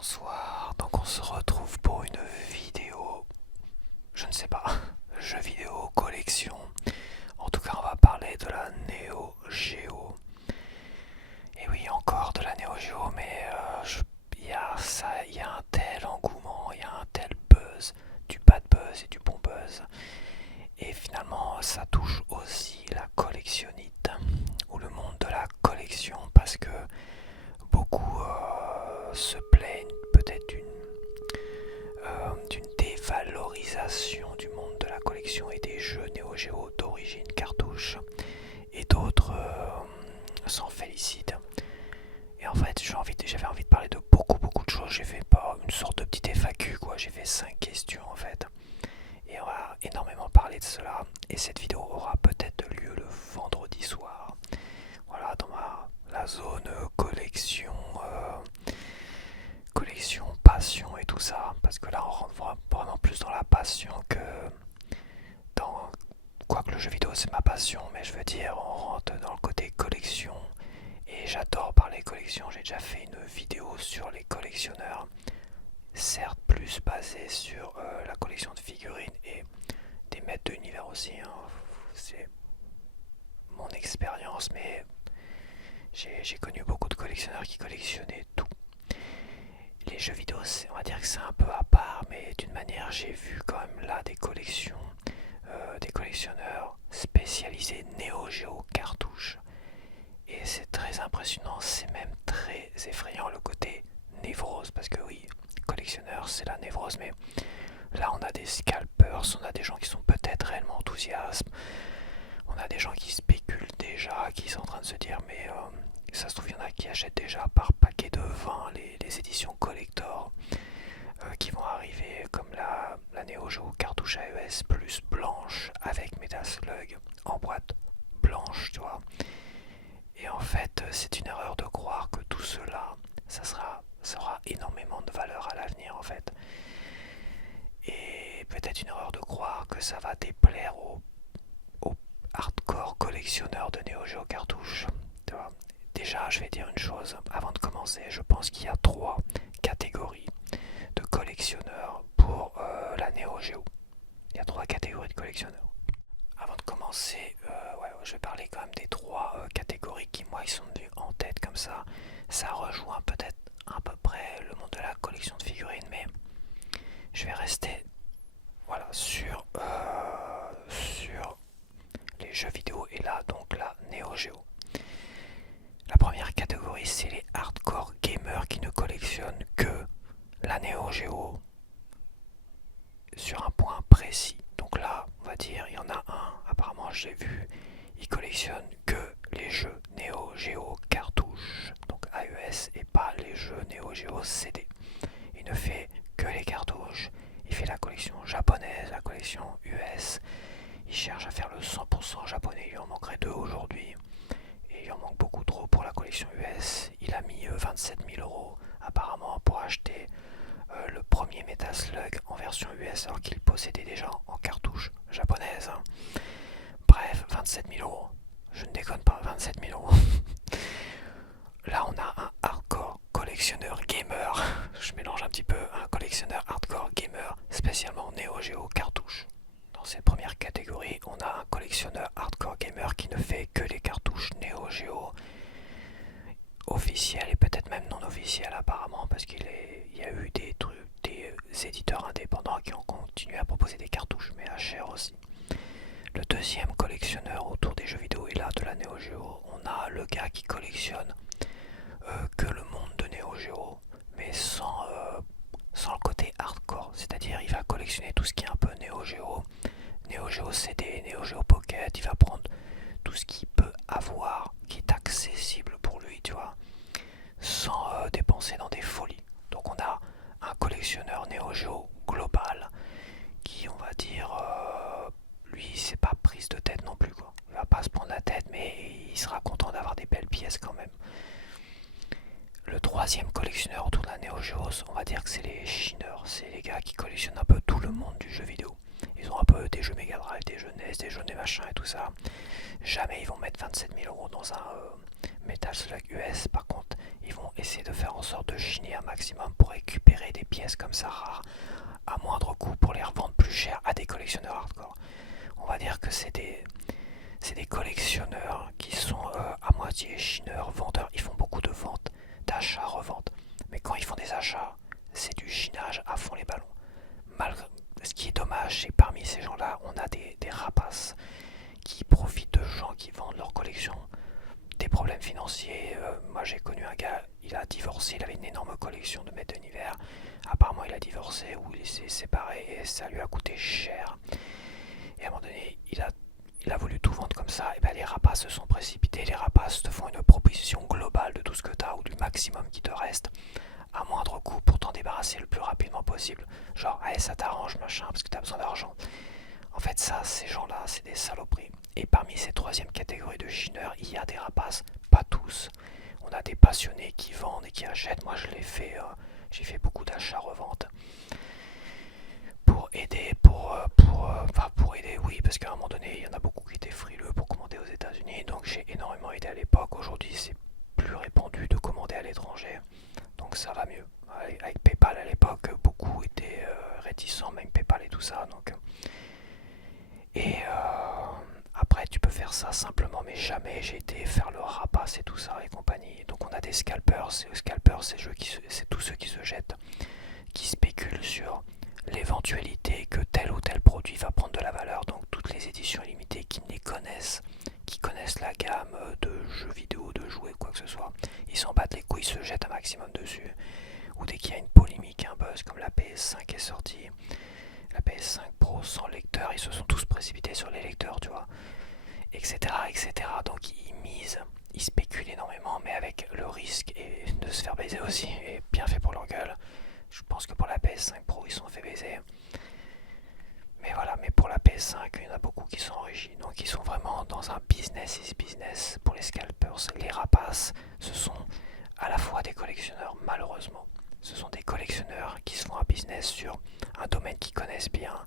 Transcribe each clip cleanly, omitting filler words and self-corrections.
Bonsoir, donc on se retrouve pour une vidéo, je ne sais pas, jeu vidéo collection. En tout cas, on va parler de la Neo Geo. Et oui, encore de la Neo Geo, mais il y a un tel engouement, il y a un tel buzz, du bad buzz et du bon buzz. Et finalement, ça touche aussi la collectionnite, ou le monde de la collection, parce que beaucoup se plaignent peut-être d'une dévalorisation du monde de la collection et des jeux Neo Geo d'origine cartouche, et d'autres s'en félicitent. Et en fait, j'avais envie de parler de beaucoup de choses. J'ai fait pas une sorte de petite FAQ, quoi. J'ai fait 5 questions en fait. Et on va énormément parler de cela. Et cette vidéo aura peut-être lieu le vendredi soir. Voilà, dans la zone collection, passion et tout ça. Parce que là, on rentre vraiment plus dans la passion que dans... Quoique le jeu vidéo, c'est ma passion. Mais je veux dire, on rentre dans le côté collection. Et j'adore parler collection. J'ai déjà fait une vidéo sur les collectionneurs. Certes, plus basée sur la collection de figurines et des maîtres de l'univers aussi. Hein. C'est mon expérience, mais j'ai connu beaucoup de collectionneurs qui collectionnaient tout. Les jeux vidéo, on va dire que c'est un peu à part, mais d'une manière, j'ai vu quand même là des collectionneurs spécialisés Neo Geo cartouches. Et c'est très impressionnant, c'est même très effrayant le côté névrose, parce que oui, collectionneur c'est la névrose, mais là on a des scalpers, on a des gens qui sont peut-être réellement enthousiastes, on a des gens qui spéculent déjà, qui sont en train de se dire mais ça se trouve il y en a qui achètent déjà par paquet de 20 les éditions collector qui vont arriver comme la Neo Geo cartouche AES plus blanche avec Metal Slug en boîte blanche, tu vois. Et en fait, c'est une erreur de croire que tout cela, ça aura énormément de valeur à l'avenir en fait. Et peut-être une erreur de croire que ça va déplaire aux hardcore collectionneurs de Neo Geo cartouches. Déjà, je vais dire une chose avant de commencer. Je pense qu'il y a 3 catégories de collectionneurs pour la Neo Geo. Il y a 3 catégories de collectionneurs. Avant de commencer, je vais parler quand même des 3 catégories qui, moi, ils sont venus en tête comme ça. Ça rejoint peut-être à peu près le monde de la collection de figurines, mais je vais rester sur les jeux vidéo et là, donc la Neo Geo. La première catégorie, c'est les hardcore gamers qui ne collectionnent que la Neo Geo sur un point précis. Donc là, on va dire, il y en a un, apparemment je l'ai vu, il collectionne que les jeux Neo Geo cartouches, donc AES, et pas les jeux Neo Geo CD. Il ne fait que les cartouches, il fait la collection japonaise, la collection US, il cherche à faire le 100% japonais, il en manquerait 2 aujourd'hui, et il en manque beaucoup trop pour la collection US. Il a mis 27 000 euros apparemment pour acheter le premier Metal Slug en version US alors qu'il possédait déjà en cartouche japonaise. Bref, 27 000 euros. Je ne déconne pas, 27 000 euros. Là, on a un hardcore collectionneur gamer. Je mélange un petit peu un collectionneur hardcore gamer, spécialement Neo Geo cartouche. Dans cette première catégorie, on a un collectionneur hardcore gamer qui ne fait que les cartouches Neo Geo officielles et peut-être même non officielles apparemment, parce qu'il y a eu des éditeurs indépendants qui ont continué à proposer des cartouches, mais à cher aussi. Le deuxième collectionneur autour des jeux vidéo et là de la Neo Geo, on a le gars qui collectionne que le monde de Neo Geo, mais sans le côté hardcore, c'est-à-dire il va collectionner tout ce qui est un peu Neo Geo CD, Neo Geo Pocket, il va prendre tout ce qu'il peut avoir, qui est accessible pour lui, tu vois, sans dépenser dans des folies. Donc on a un collectionneur Neo Geo global qui, on va dire, lui c'est pas prise de tête non plus, quoi. Il va pas se prendre la tête, mais il sera content d'avoir des belles pièces quand même. Le troisième collectionneur autour de la Neo Geo, on va dire que c'est les chineurs, c'est les gars qui collectionnent un peu tout le monde du jeu vidéo. Ils ont un peu des jeux Mega Drive, des jeux NES, des jeux des machins et tout ça. Jamais ils vont mettre 27 000 euros dans un Metal Slug US. Par contre, ils vont essayer de faire en sorte de chiner un maximum pour récupérer des pièces comme ça rares à moindre coût pour les revendre plus cher à des collectionneurs hardcore. On va dire que c'est des collectionneurs qui sont à moitié chineurs, vendeurs. Ils font beaucoup de ventes, d'achats, reventes. Mais quand ils font des achats, c'est du chinage à fond les ballons. Ce qui est dommage, c'est que parmi ces gens-là, on a des rapaces qui profitent de gens qui vendent leur collection. Des problèmes financiers. Moi j'ai connu un gars, il a divorcé, il avait une énorme collection de mètres d'univers. Apparemment il a divorcé ou il s'est séparé et ça lui a coûté cher. Et à un moment donné, il a voulu tout vendre comme ça. Et ben les rapaces se sont précipités. Les rapaces te font une proposition globale de tout ce que tu as ou du maximum qui te reste à moindre coût pour t'en débarrasser le plus rapidement possible. Genre, allez, ça t'arrange, machin, parce que t'as besoin d'argent. En fait, ça, ces gens-là, c'est des saloperies. Et parmi ces troisième catégories de chineurs, il y a des rapaces, pas tous. On a des passionnés qui vendent et qui achètent. Moi, je l'ai fait, j'ai fait beaucoup d'achats-reventes pour aider, pour aider, oui, parce qu'à un moment donné, il y en a beaucoup qui étaient frileux pour commander aux États-Unis, donc j'ai énormément aidé à l'époque. Aujourd'hui, c'est plus répandu de commander à l'étranger, donc ça va mieux. Avec PayPal à l'époque, beaucoup étaient réticents, même PayPal et tout ça, donc. Et après, tu peux faire ça simplement, mais jamais j'ai été faire le rapace et tout ça et compagnie. Donc on a des scalpers, et scalpers, c'est tous ceux qui se jettent, qui spéculent sur l'éventualité que tel ou tel produit va prendre de la valeur. Donc toutes les éditions limitées qui les connaissent, qui connaissent la gamme de jeux vidéo, de jouets, quoi que ce soit, ils s'en battent les couilles, ils se jettent un maximum dessus. Ou dès qu'il y a une polémique, un buzz, comme la PS5 est sortie, la PS5 Pro sans lecteur, ils se sont tous précipités sur les lecteurs, tu vois, etc., etc. Donc ils misent, ils spéculent énormément, mais avec le risque et de se faire baiser aussi, et bien fait pour leur gueule. Je pense que pour la PS5 Pro, ils sont fait baiser. Mais voilà, mais pour la PS5, il y en a beaucoup qui sont enrichis. Donc ils sont vraiment dans un business is business. Pour les scalpers, les rapaces, ce sont à la fois des collectionneurs, malheureusement. Ce sont des collectionneurs qui se font un business sur un domaine qu'ils connaissent bien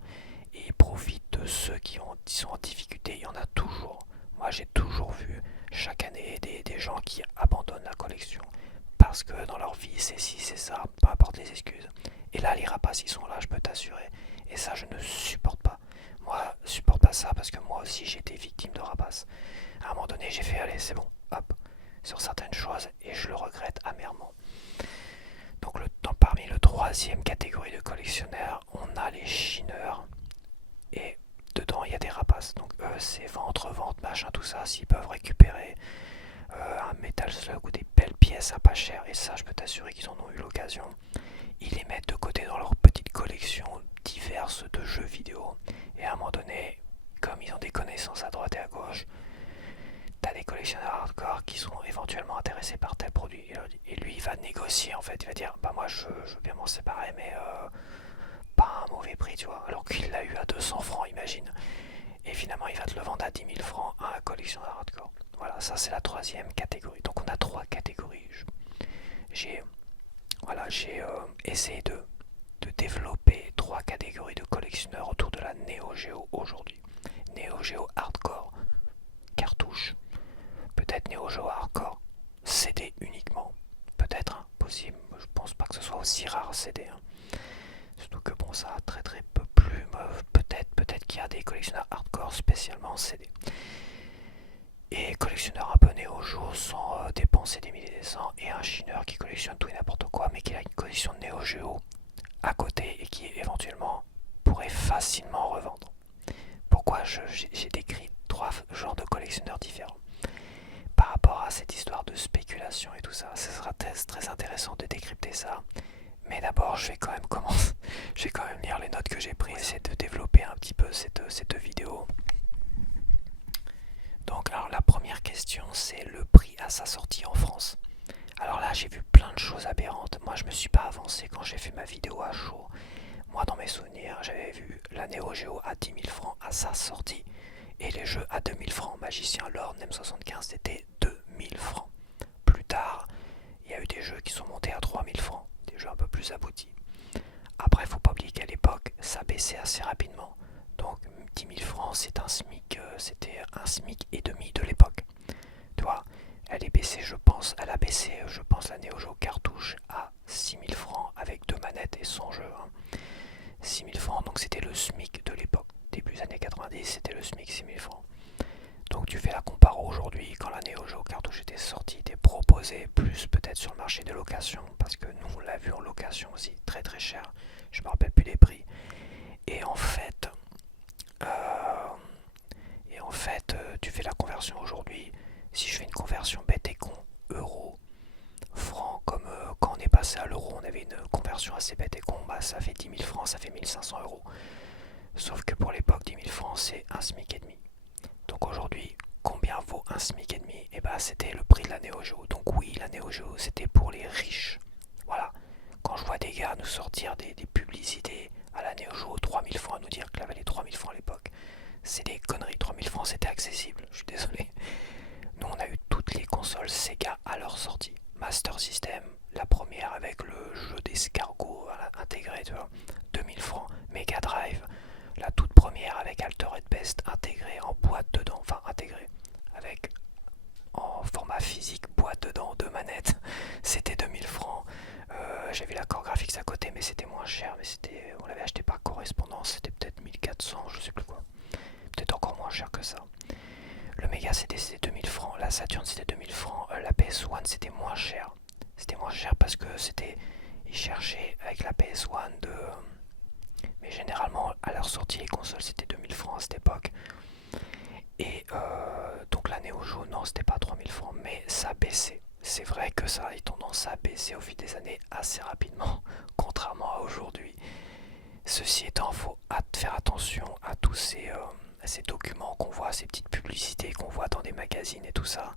et ils profitent de ceux qui sont en difficulté. Il y en a toujours. Moi, j'ai toujours vu chaque année des gens qui abandonnent la collection parce que dans leur vie, c'est ci, c'est ça, peu importe les excuses. Et là, les rapaces, ils sont là, je peux t'assurer. Et ça, je ne supporte pas. Moi, je supporte pas ça parce que moi aussi, j'ai été victime de rapaces. À un moment donné, j'ai fait, allez, c'est bon, hop, sur certaines choses, et je le regrette amèrement. Donc, parmi le troisième catégorie de collectionneurs, on a les chineurs. Et dedans, il y a des rapaces. Donc, eux, c'est vente, revente, machin, tout ça. S'ils peuvent récupérer un Metal Slug ou des belles pièces à pas cher, et ça, je peux t'assurer qu'ils en ont eu l'occasion, ils les mettent de côté dans leur petite collection diverses de jeux vidéo. Et à un moment donné, comme ils ont des connaissances à droite et à gauche, t'as des collectionneurs hardcore qui sont éventuellement intéressés par tel produit. Et lui, il va négocier en fait. Il va dire, bah moi je veux bien m'en séparer, mais pas à un mauvais prix, tu vois. Alors qu'il l'a eu à 200 francs, imagine. Et finalement, il va te le vendre à 10 000 francs à un collectionneur hardcore. Voilà, ça c'est la troisième catégorie. Donc on a trois catégories. J'ai essayé de développer trois catégories de collectionneurs autour de la Neo Geo aujourd'hui. Neo Geo Hardcore, cartouche. Peut-être Neo Geo Hardcore, CD uniquement. Peut-être, hein, possible. Je pense pas que ce soit aussi rare CD. Hein. Surtout que bon, ça a très très peu plu. Peut-être qu'il y a des collectionneurs hardcore spécialement CD. Et collectionneur un peu néo-geo sans dépenser des milliers de cents, et un chineur qui collectionne tout et n'importe quoi mais qui a une collection de néo-geo à côté et qui éventuellement pourrait facilement revendre. Pourquoi j'ai décrit trois genres de collectionneurs différents par rapport à cette histoire de spéculation et tout ça. Ce sera très intéressant de décrypter ça. Mais d'abord, je vais quand même lire les notes que j'ai prises, essayer de développer un petit peu cette vidéo. Donc, alors la première question, c'est le prix à sa sortie en France. Alors là, j'ai vu plein de choses aberrantes. Moi, je me suis pas avancé quand j'ai fait ma vidéo à chaud. Moi, dans mes souvenirs, j'avais vu la Neo Geo à 10 000 francs à sa sortie. Et les jeux à 2 000 francs. Magicien Lord, M75, c'était 2 000 francs. Plus tard, il y a eu des jeux qui sont montés à 3 000 francs. Des jeux un peu plus aboutis. Après, faut pas oublier qu'à l'époque, ça baissait assez rapidement. Donc 10 000 francs, c'était un SMIC et demi de l'époque. Tu vois, elle a baissé baissé, je pense, la Neo Geo cartouche à 6000 francs avec 2 manettes et son jeu. 6000 francs, donc c'était le SMIC de l'époque. Début des années 90, c'était le SMIC 6000 francs. Donc tu fais la comparo aujourd'hui, quand la Neo Geo cartouche était sortie, était proposée plus peut-être sur le marché de location, parce que nous on l'a vu en location aussi, très très cher, je me rappelle plus des prix. Et en fait, tu fais la conversion aujourd'hui, si je fais une conversion bête et con, euro, franc, comme quand on est passé à l'euro, on avait une conversion assez bête et con, bah ça fait 10 000 francs, ça fait 1500 euros. Sauf que pour l'époque, 10 000 francs, c'est un SMIC et demi. Donc aujourd'hui, combien vaut un SMIC et demi? Et bah c'était le prix de la Neo Geo. Donc oui, la Neo Geo, c'était pour les riches. Voilà. Quand je vois des gars nous sortir des publicités à la Neo Geo, 3000 francs, à nous dire que la valait 3000 francs à l'époque, c'est des conneries. 3000 francs, c'était accessible. Je suis désolé. Nous, on a eu toutes les consoles Sega à leur sortie. Master System, la première avec le jeu d'escargot intégré, tu vois, 2000 francs. Mega Drive, la toute première avec Altered Best intégré en boîte dedans, enfin intégré avec en format physique, boîte dedans, 2 manettes, c'était 2000 francs. J'avais l'accord graphique à côté, mais c'était moins cher, mais on l'avait acheté par correspondance, c'était peut-être 1400, je sais plus quoi, peut-être encore moins cher que ça. Le Mega CD c'était 2000 francs, la Saturn c'était 2000 francs, la PS1 c'était moins cher. C'était moins cher parce que ils cherchaient avec la PS1 de... Mais généralement à leur sortie les consoles c'était 2000 francs à cette époque. Et donc la Neo Geo non c'était pas 3000 francs mais ça a baissé. C'est vrai que ça a eu tendance à baisser au fil des années assez rapidement, contrairement à aujourd'hui. Ceci étant, il faut faire attention à tous ces documents qu'on voit, ces petites publicités qu'on voit dans des magazines et tout ça.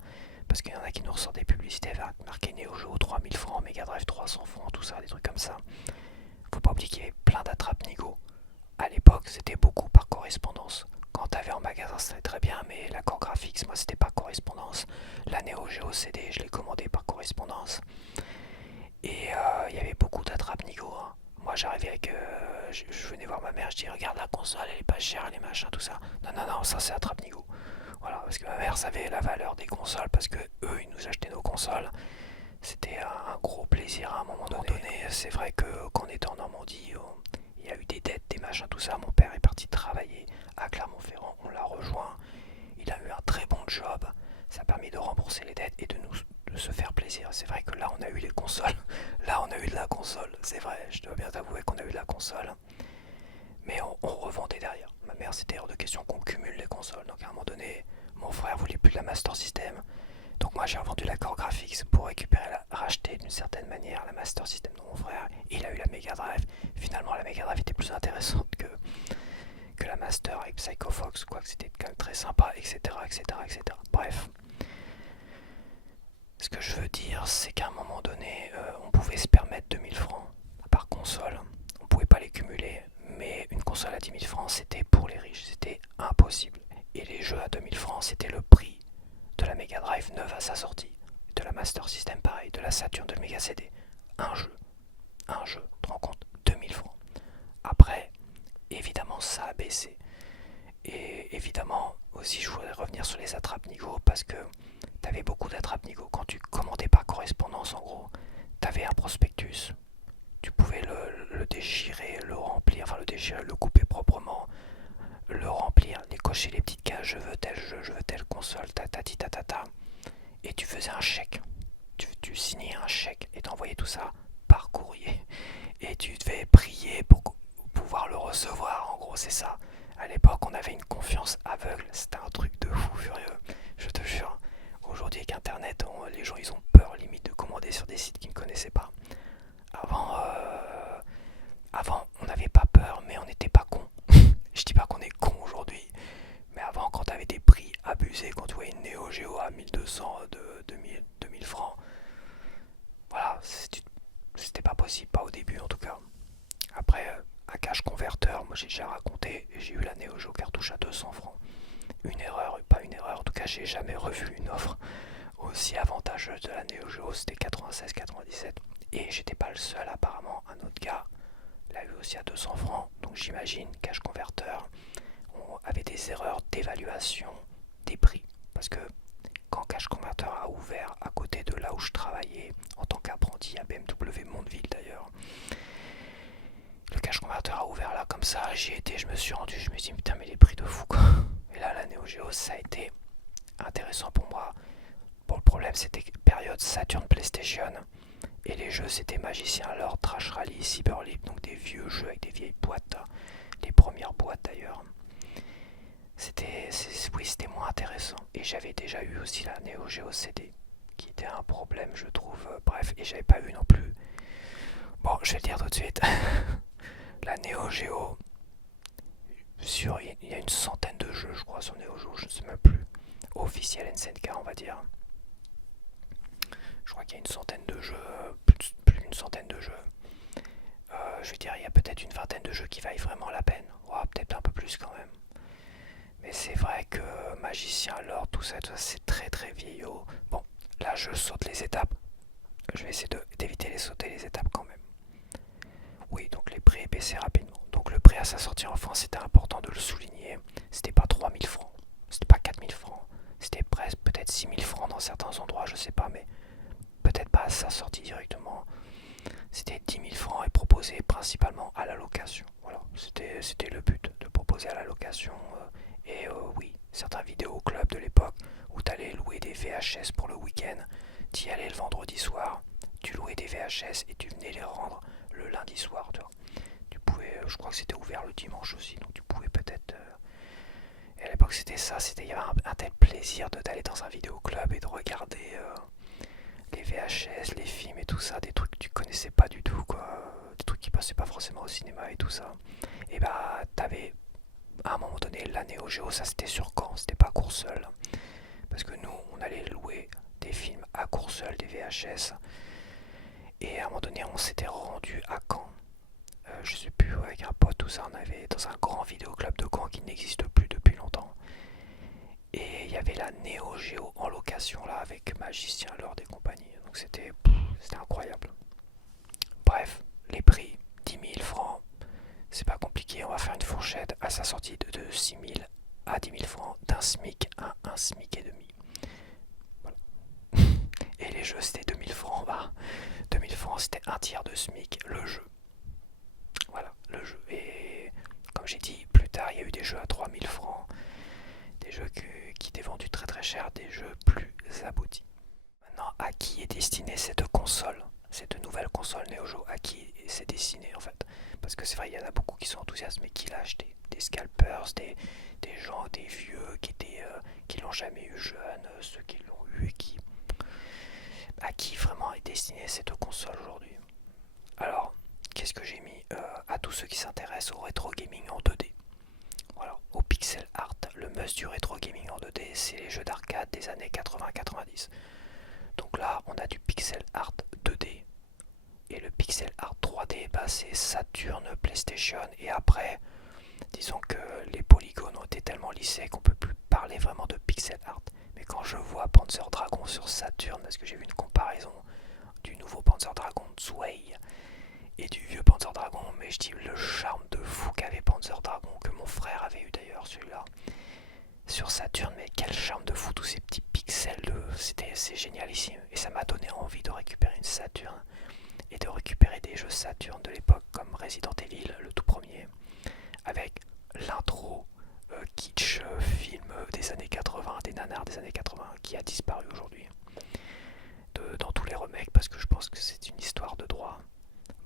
Parce qu'il y en a qui nous ressortent des publicités avec marqué Neo Geo 3000 francs, Mega Drive 300 francs, tout ça, des trucs comme ça. Faut pas oublier qu'il y avait plein d'attrape-nigo. À l'époque, c'était beaucoup par correspondance. Quand t'avais en magasin, c'était très bien, mais l'accord graphique, moi, c'était par correspondance. La Neo Geo CD, je l'ai commandé par correspondance. Et il y avait beaucoup d'attrape-nigo. Hein. Moi j'arrivais avec... je venais voir ma mère, je dis regarde la console, elle est pas chère, elle est machin, tout ça. Non, non, non, ça c'est attrape-nigo. Voilà, parce que ma mère savait la valeur des consoles, parce que eux ils nous achetaient nos consoles. C'était un gros plaisir à un moment donné. C'est vrai que quand on était en Normandie, il y a eu des dettes, des machins, tout ça. Mon père est parti travailler à Clermont-Ferrand, on l'a rejoint. Il a eu un très bon job. Ça a permis de rembourser les dettes et de se faire plaisir. C'est vrai que là on a eu les consoles. Là on a eu de la console. C'est vrai, je dois bien t'avouer qu'on a eu de la console. Mais on revendait derrière. Ma mère c'était hors de question qu'on cumule les consoles. Donc à un moment donné, mon frère voulait plus de la Master System. Donc moi j'ai revendu l'accord graphique pour racheter d'une certaine manière la Master System de mon frère. Il a eu la Mega Drive. Finalement la Mega Drive était plus intéressante que la Master avec Psycho Fox, quoique c'était quand même très sympa, etc., etc., etc. Bref. Ce que je veux dire, c'est qu'à un moment donné, on pouvait se permettre 2000 francs par console. On pouvait pas les cumuler, mais une console à 10 000 francs, c'était pour les riches, c'était impossible. Et les jeux à 2000 francs, c'était le prix de la Mega Drive neuve à sa sortie, de la Master System pareil, de la Saturn, de le Mega CD. Un jeu, tu te rends compte, 2000 francs. Après, évidemment, ça a baissé. Et évidemment, aussi, je voudrais revenir sur les attrape-nigo parce que t'avais beaucoup d'attrape-nigo. Quand tu commandais par correspondance, en gros, t'avais un prospectus. Tu pouvais le déchirer, le remplir, enfin le déchirer, le couper proprement, le remplir, les cocher les petites cases, je veux tel jeu, je veux telle console, tatati tatata. Et tu faisais un chèque. Tu signais un chèque et t'envoyais tout ça par courrier. Et tu devais prier pour pouvoir le recevoir, en gros, c'est ça. À l'époque, on avait une confiance aveugle, c'était un truc de fou furieux, je te jure. Aujourd'hui, avec Internet, les gens ils ont peur limite de commander sur des sites qu'ils ne connaissaient pas. Avant, on n'avait pas peur, mais on n'était pas con. Je dis pas qu'on est con aujourd'hui, mais avant, quand t'avais des prix abusés, quand tu voyais une Neo Geo à 1200, 2000 francs, voilà, c'était pas possible, pas au début en tout cas. Après, un cash converteur, moi j'ai déjà raconté, j'ai eu la Neo Geo cartouche à 200 francs. Une erreur, pas une erreur, en tout cas j'ai jamais revu une offre aussi avantageuse de la Neo Geo, c'était 96-97. Et j'étais pas le seul apparemment, un autre gars l'a eu aussi à 200 francs, donc j'imagine, cash converteur, on avait des erreurs d'évaluation des prix. Parce que quand Cash Converter a ouvert à côté de là où je travaillais en tant qu'apprenti à BMW Mondeville d'ailleurs. Le cache converteur a ouvert là comme ça, j'y étais, je me suis rendu, je me suis dit putain mais les prix de fou quoi. Et là la Neo Geo ça a été intéressant pour moi. Bon le problème c'était période Saturn PlayStation et les jeux c'était Magicien Lord, Trash Rally, Cyber Leap, donc des vieux jeux avec des vieilles boîtes, les premières boîtes d'ailleurs. Oui, c'était moins intéressant. Et j'avais déjà eu aussi la Neo Geo CD, qui était un problème, je trouve. Bref, et j'avais pas eu non plus. Bon, je vais le dire tout de suite. La Neo Geo, il y a une centaine de jeux, je crois, sur Neo Geo, je ne sais même plus. Officiel NCNK, on va dire. Je crois qu'il y a une centaine de jeux, plus d'une centaine de jeux. Je veux dire, il y a peut-être une vingtaine de jeux qui valent vraiment la peine. Ouais, peut-être un peu plus quand même. Mais c'est vrai que Magicien Lord, tout ça c'est très très vieillot. Bon, là je saute les étapes. Je vais essayer d'éviter les sauter les étapes quand même. Oui, donc les prix baissaient rapidement. Donc le prix à sa sortie en France, c'était important de le souligner. C'était pas 3000 francs, c'était pas 4000 francs. C'était presque peut-être 6000 francs dans certains endroits, je sais pas, mais peut-être pas à sa sortie directement. C'était 10 000 francs et proposé principalement à la location. Voilà, c'était le but, de proposer à la location. Oui, certains vidéoclubs de l'époque où tu allais louer des VHS pour le week-end, tu y allais le vendredi soir, tu louais des VHS et tu venais les rendre le lundi soir. Tu pouvais, je crois que c'était ouvert le dimanche aussi, donc tu pouvais peut-être. Et à l'époque c'était ça, il y avait un tel plaisir d'aller dans un vidéoclub et de regarder les VHS, les films et tout ça, des trucs que tu connaissais pas du tout, quoi, des trucs qui passaient pas forcément au cinéma et tout ça. Et bah t'avais à un moment donné la Neo Geo, ça c'était sur Caen, c'était pas à Courseulles, parce que nous on allait louer des films à Courseulles, des VHS, et à un moment donné on s'était rendu à Caen, je sais plus, avec un pote, tout ça, on avait dans un grand vidéoclub de Caen qui n'existe plus depuis longtemps. Et il y avait la Neo Geo en location là avec Magicien Lord et compagnie. Donc c'était incroyable. Bref, les prix, 10 000 francs, c'est pas compliqué, on va faire une fourchette à sa sortie de 6 000 à 10 000 francs, d'un SMIC à un SMIC et demi. Voilà. Et les jeux c'était 2 000 francs, bah 2 000 francs c'était un tiers de SMIC, le jeu. Voilà, le jeu. Et comme j'ai dit plus tard, il y a eu des jeux à 3 000 francs, des jeux qui étaient vendus très très cher, des jeux plus aboutis. Maintenant, à qui est destinée cette console, cette nouvelle console Neo Geo? À qui c'est destiné en fait? Parce que c'est vrai, il y en a beaucoup qui sont enthousiastes, mais qui l'a acheté? Des scalpers, des gens, des vieux qui l'ont jamais eu jeune, ceux qui l'ont eu et qui. À qui vraiment est destinée cette console aujourd'hui? Alors, qu'est-ce que j'ai mis? À tous ceux qui s'intéressent au rétro gaming en 2D. Voilà, au pixel art, le must du rétro gaming en 2D, c'est les jeux d'arcade des années 80-90. Donc là, on a du pixel art 2D. Et le pixel art 3D, bah, c'est Saturn, PlayStation. Et après, disons que les polygones ont été tellement lissés qu'on peut plus parler vraiment de pixel art. Mais quand je vois Panzer Dragon sur Saturn, parce que j'ai vu une comparaison du nouveau Panzer Dragon Zwei et du vieux Panzer Dragon, mais je dis le charme de fou qu'avait Panzer Dragon, que mon frère avait eu d'ailleurs celui-là, sur Saturn, mais quel charme de fou, tous ces petits pixels, c'est génialissime. Et ça m'a donné envie de récupérer une Saturn et de récupérer des jeux Saturn de l'époque comme Resident Evil, le tout premier, avec l'intro kitsch film des années 80, des nanars des années 80, qui a disparu aujourd'hui dans tous les remakes parce que je pense que c'est une histoire de droit.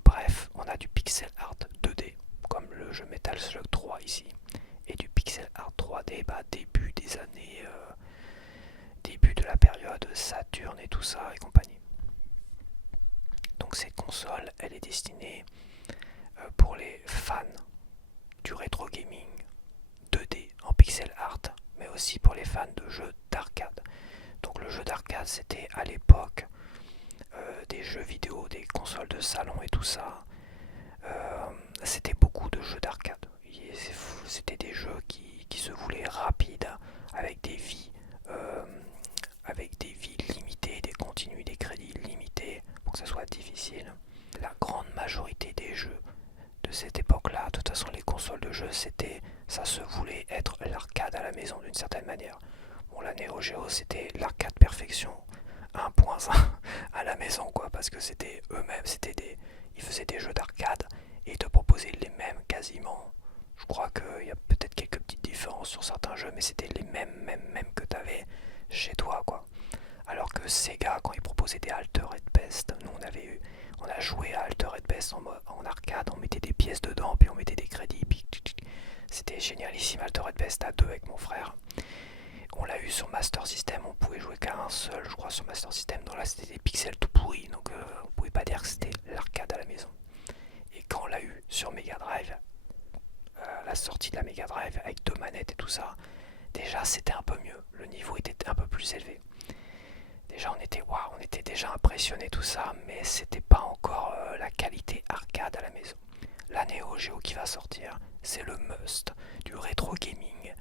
Bref, on a du pixel art 2D, comme le jeu Metal Slug 3 ici, et du pixel art 3D, bah, début des années, début de la période Saturn et tout ça et compagnie. Donc cette console, elle est destinée pour les fans du rétro gaming 2D en pixel art, mais aussi pour les fans de jeux d'arcade. Donc le jeu d'arcade, c'était à l'époque des jeux vidéo, des consoles de salon et tout ça. C'était beaucoup de jeux d'arcade. C'était des jeux qui se voulaient rapides, avec des vies limitées, des continues, des crédits limités, pour que ça soit difficile. La grande majorité des jeux de cette époque-là, de toute façon les consoles de jeux, ça se voulait être l'arcade à la maison d'une certaine manière. Bon, la Neo Geo, c'était l'arcade perfection 1.5, maison quoi, parce que c'était eux-mêmes, ils faisaient des jeux d'arcade et ils te proposaient les mêmes quasiment. Je crois qu'il y a peut-être quelques petites différences sur certains jeux, mais c'était les mêmes que tu avais chez toi quoi. Alors que Sega, quand ils proposaient des Altered Beast, nous on a joué à Altered Beast en arcade, on mettait des pièces dedans, puis on mettait des crédits, puis c'était génialissime. Altered Beast à deux avec mon frère. On l'a eu sur Master System, on pouvait jouer qu'à un seul, je crois, sur Master System. Donc là, c'était des pixels tout pourris, donc on pouvait pas dire que c'était l'arcade à la maison. Et quand on l'a eu sur Mega Drive, la sortie de la Mega Drive avec deux manettes et tout ça, déjà c'était un peu mieux. Le niveau était un peu plus élevé. Déjà on était déjà impressionné tout ça, mais c'était pas encore la qualité arcade à la maison. La Neo Geo qui va sortir, c'est le must du rétro gaming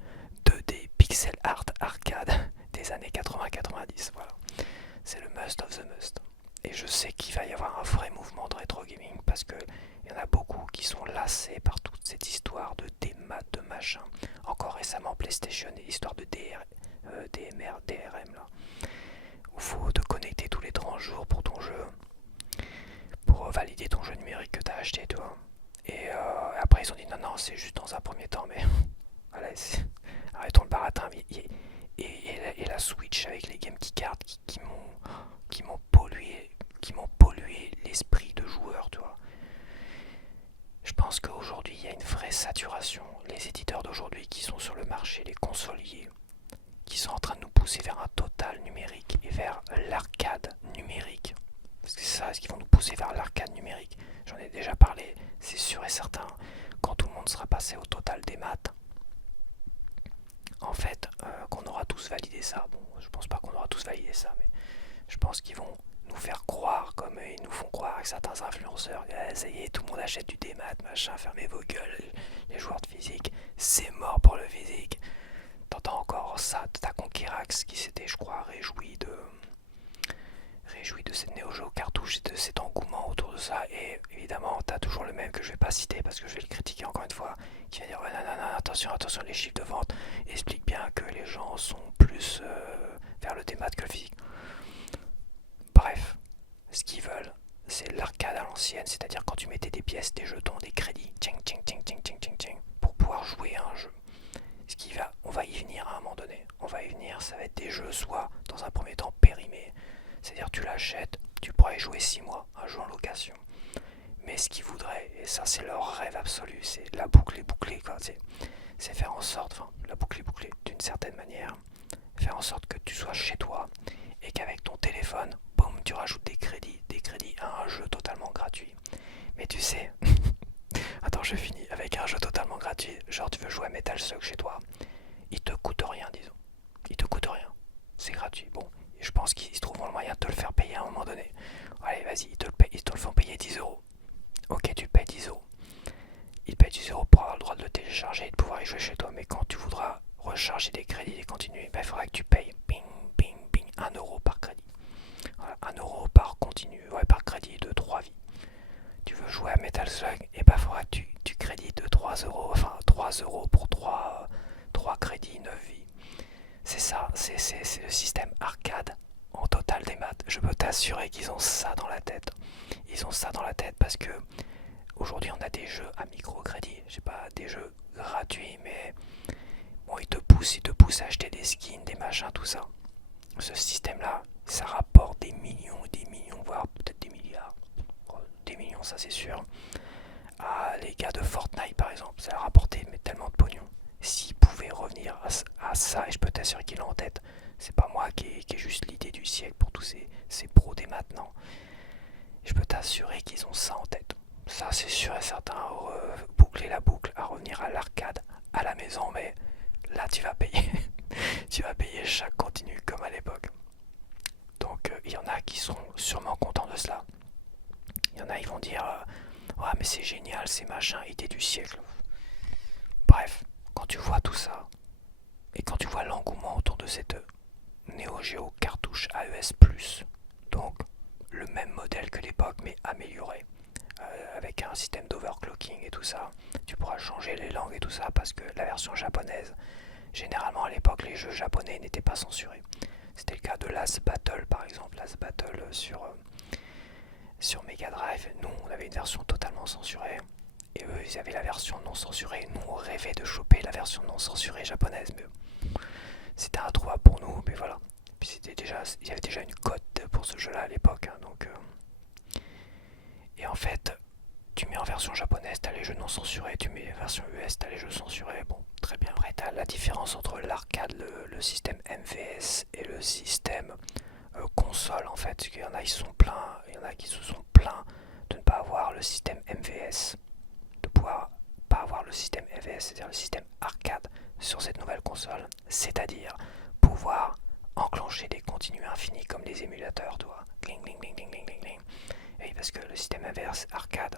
2D pixel art arcade des années 80-90. Voilà, c'est le must of the must. Et je sais qu'il va y avoir un vrai mouvement de rétro gaming parce que il y en a beaucoup qui sont lassés par toute cette histoire de démat, de machin. Encore récemment PlayStation et histoire de DMR, DRM là. Où il faut te connecter tous les 30 jours pour ton jeu, pour valider ton jeu numérique que tu as acheté, tu vois. Et après ils ont dit non, c'est juste dans un premier temps, mais voilà, arrêtons le baratin. Et la Switch avec les Game Keycards qui m'ont pollué l'esprit de joueur, tu vois. Je pense qu'aujourd'hui il y a une vraie saturation. Les éditeurs d'aujourd'hui qui sont sur le marché, les consoliers, qui sont en train de nous pousser vers un total numérique et vers l'arcade numérique. Parce que c'est ça, est-ce qu'ils vont nous pousser vers l'arcade numérique? J'en ai déjà parlé, c'est sûr et certain. Quand tout le monde sera passé au total des maths, en fait, qu'on aura tous validé ça. Bon, je pense pas qu'on aura tous validé ça, mais je pense qu'ils vont nous faire croire, comme ils nous font croire avec certains influenceurs, ça y est, tout le monde achète du démat, machin, fermez vos gueules, les joueurs de physique, c'est mort pour le physique. T'entends encore ça, t'as Conquerax qui s'était, je crois, réjoui de cette Neo Geo cartouche et de cet engouement autour de ça. Et évidemment, t'as toujours le même que je vais pas citer parce que je vais le critiquer encore une fois, qui va dire ouais, non, attention, les chiffres de vente expliquent bien que les gens sont plus vers le démat que le physique. Bref, ce qu'ils veulent, c'est l'arcade à l'ancienne, c'est-à-dire quand tu mettais des pièces, des jetons, des crédits, pour pouvoir jouer à un jeu. On va y venir à un moment donné. On va y venir, ça va être des jeux soit dans un premier temps périmés, c'est-à-dire tu l'achètes, tu pourras y jouer 6 mois, un jeu en location. Mais ce qu'ils voudraient, et ça c'est leur rêve absolu, c'est la boucle est bouclée, quoi. C'est faire en sorte, enfin la boucle est bouclée d'une certaine manière, faire en sorte que tu sois chez toi et qu'avec ton téléphone, boum, tu rajoutes des crédits à un jeu totalement gratuit. Mais tu sais, attends, je finis avec un jeu totalement gratuit. Genre, tu veux jouer à Metal Slug chez toi, il te coûte rien, disons. Il te coûte rien. C'est gratuit. Bon, et je pense qu'ils trouveront le moyen de te le faire payer à un moment donné. Allez, vas-y, ils te le font payer 10 euros. Ok, tu payes 10 euros. Ils payent 10 euros pour avoir le droit de le télécharger et de pouvoir y jouer chez toi. Mais quand tu voudras recharger des crédits et continuer, il faudra que tu payes 1 euro par crédit. Voilà, 1 euro par continu, ouais, par crédit de 3 vies. Tu veux jouer à Metal Slug, et bah faudra que tu crédites 3 euros, enfin 3 euros pour 3 crédits, 9 vies. C'est ça, c'est le système arcade en total des maths. Je peux t'assurer qu'ils ont ça dans la tête. Ils ont ça dans la tête parce que aujourd'hui on a des jeux à microcrédit, je sais pas, des jeux gratuits, mais bon, ils te poussent à acheter des skins, des machins, tout ça. Ce système-là, ça rapporte des millions et des millions, voire peut-être des milliards. Des millions, ça c'est sûr. Ah, les gars de Fortnite par exemple, ça leur a rapporté mais tellement de pognon. S'ils pouvaient revenir à ça, et je peux t'assurer qu'ils l'ont en tête, c'est pas moi qui ai juste l'idée du siècle pour tous ces pros dès maintenant. Je peux t'assurer qu'ils ont ça en tête. Ça c'est sûr et certain, boucler la boucle, à revenir à l'arcade, à la maison, mais là tu vas payer. Tu vas payer chaque continu comme à l'époque. Donc il y en a qui seront sûrement contents de cela. Il y en a, ils vont dire ouais, mais c'est génial, c'est machin, idée du siècle. Bref, quand tu vois tout ça, et quand tu vois l'engouement autour de cette Neo Geo cartouche AES+, donc le même modèle que l'époque, mais amélioré, avec un système d'overclocking et tout ça, tu pourras changer les langues et tout ça, parce que la version japonaise, généralement à l'époque, les jeux japonais n'étaient pas censurés. C'était le cas de Last Battle par exemple, Last Battle sur Sur Mega Drive, nous on avait une version totalement censurée. Et eux ils avaient la version non censurée. Nous on rêvait de choper la version non censurée japonaise. Mais c'était introuvable pour nous. Mais voilà. Puis il y avait déjà une cote pour ce jeu là à l'époque. Hein, et en fait, tu mets en version japonaise, t'as les jeux non censurés, tu mets version US, t'as les jeux censurés, bon, très bien. Après, t'as la différence entre l'arcade, le système MVS et le système console, en fait. Parce qu'il y en a qui sont pleins, il y en a qui se sont plaints de ne pas avoir le système MVS, de pouvoir pas avoir le système MVS, c'est-à-dire le système arcade sur cette nouvelle console, c'est-à-dire pouvoir enclencher des continues infinis comme les émulateurs, tu vois. Cling, cling, cling, cling, cling, cling, cling. Et parce que le système inverse arcade,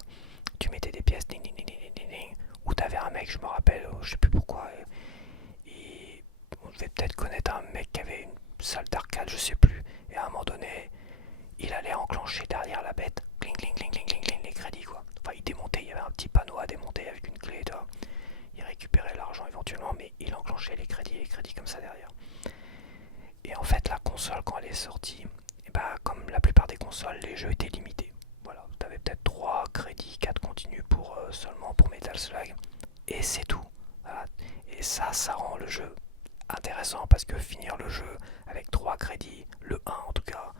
tu mettais des pièces ding ding ding ding ding ding, où t'avais un mec, je me rappelle, je sais plus pourquoi, et on devait peut-être connaître un mec qui avait une salle d'arcade, je sais plus, et à un moment donné, il allait enclencher derrière la bête, cling cling cling cling cling cling les crédits quoi. Enfin il démontait, il y avait un petit panneau à démonter avec une clé, toi. Il récupérait l'argent éventuellement, mais il enclenchait les crédits comme ça derrière. Et en fait la console quand elle est sortie, et bah, comme la plupart des consoles, les jeux étaient limités. Voilà, tu avais peut-être 3 crédits, 4 continus pour seulement pour Metal Slug. Et c'est tout. Voilà. Et ça rend le jeu intéressant parce que finir le jeu avec 3 crédits, le 1 en tout cas,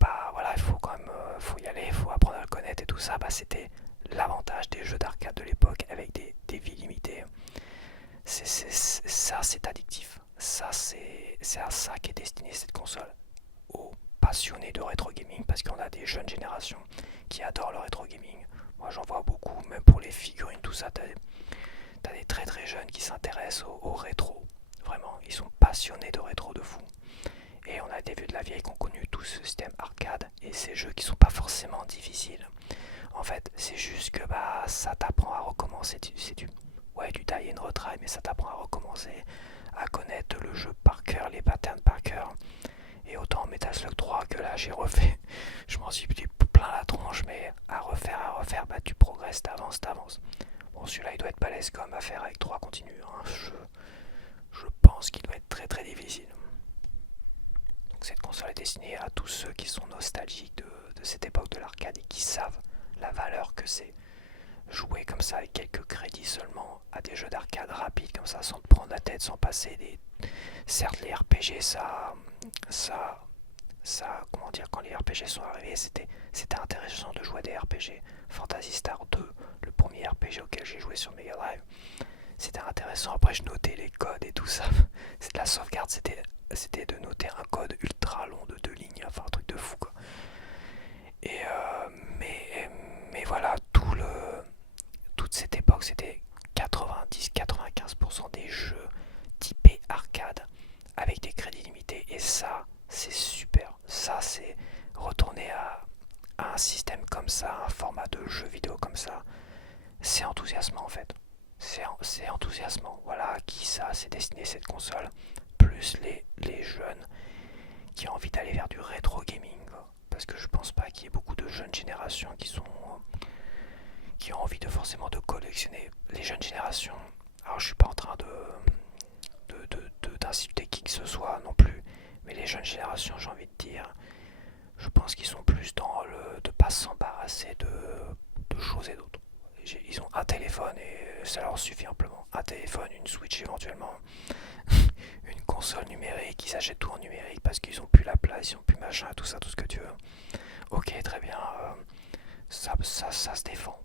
bah voilà, il faut quand même faut y aller, il faut apprendre à le connaître et tout ça, bah c'était l'avantage des jeux d'arcade de l'époque avec des vies limitées. Ça c'est addictif. Ça c'est à ça qu'est destinée cette console. Aux passionnés de rétro gaming parce qu'on a des jeunes générations qui adorent le rétro gaming. Moi j'en vois beaucoup, même pour les figurines, tout ça, t'as des très très jeunes qui s'intéressent au rétro. Vraiment, ils sont passionnés de rétro de fou. Et on a des vieux de la vieille qui ont connu tout ce système arcade et ces jeux qui sont pas forcément difficiles. En fait, c'est juste que bah ça t'apprend à recommencer. C'est du du die and retry, mais ça t'apprend à recommencer, à connaître le jeu par cœur, les patterns par cœur. Et autant Metal Slug 3 que là j'ai refait, je m'en suis pris plein la tronche, mais à refaire, bah tu progresses, t'avances. Bon, celui-là il doit être balèze comme à faire avec 3 continus. Hein. Je pense qu'il doit être très très difficile. Donc cette console est destinée à tous ceux qui sont nostalgiques de cette époque de l'arcade et qui savent la valeur que c'est. Jouer comme ça avec quelques crédits seulement à des jeux d'arcade rapides comme ça sans te prendre la tête, sans passer des... Certes les RPG comment dire, quand les RPG sont arrivés, c'était intéressant de jouer à des RPG. Phantasy Star 2, le premier RPG auquel j'ai joué sur Mega Drive, c'était intéressant. Après, je notais les codes et tout ça. La sauvegarde, c'était de noter un code ultra long de 2 lignes, enfin un truc de fou quoi. Et mais voilà, toute cette époque, c'était 90-95% des jeux typés arcade avec des crédits limités. Et ça, c'est super. Ça, c'est retourner à un système comme ça, un format de jeu vidéo comme ça. C'est enthousiasmant en fait. C'est enthousiasmant. Voilà à qui ça c'est destiné cette console. Plus les jeunes qui ont envie d'aller vers du rétro gaming. Parce que je pense pas qu'il y ait beaucoup de jeunes générations qui ont envie de forcément de collectionner. Les jeunes générations, alors je suis pas en train d'insulter qui que ce soit non plus, mais les jeunes générations, j'ai envie de dire, je pense qu'ils sont plus dans le de pas s'embarrasser de choses et d'autres. Ils ont un téléphone et ça leur suffit amplement. Un téléphone, une Switch éventuellement, une console numérique, ils achètent tout en numérique parce qu'ils ont plus la place, ils ont plus machin, tout ça, tout ce que tu veux. Ok, très bien, ça se défend.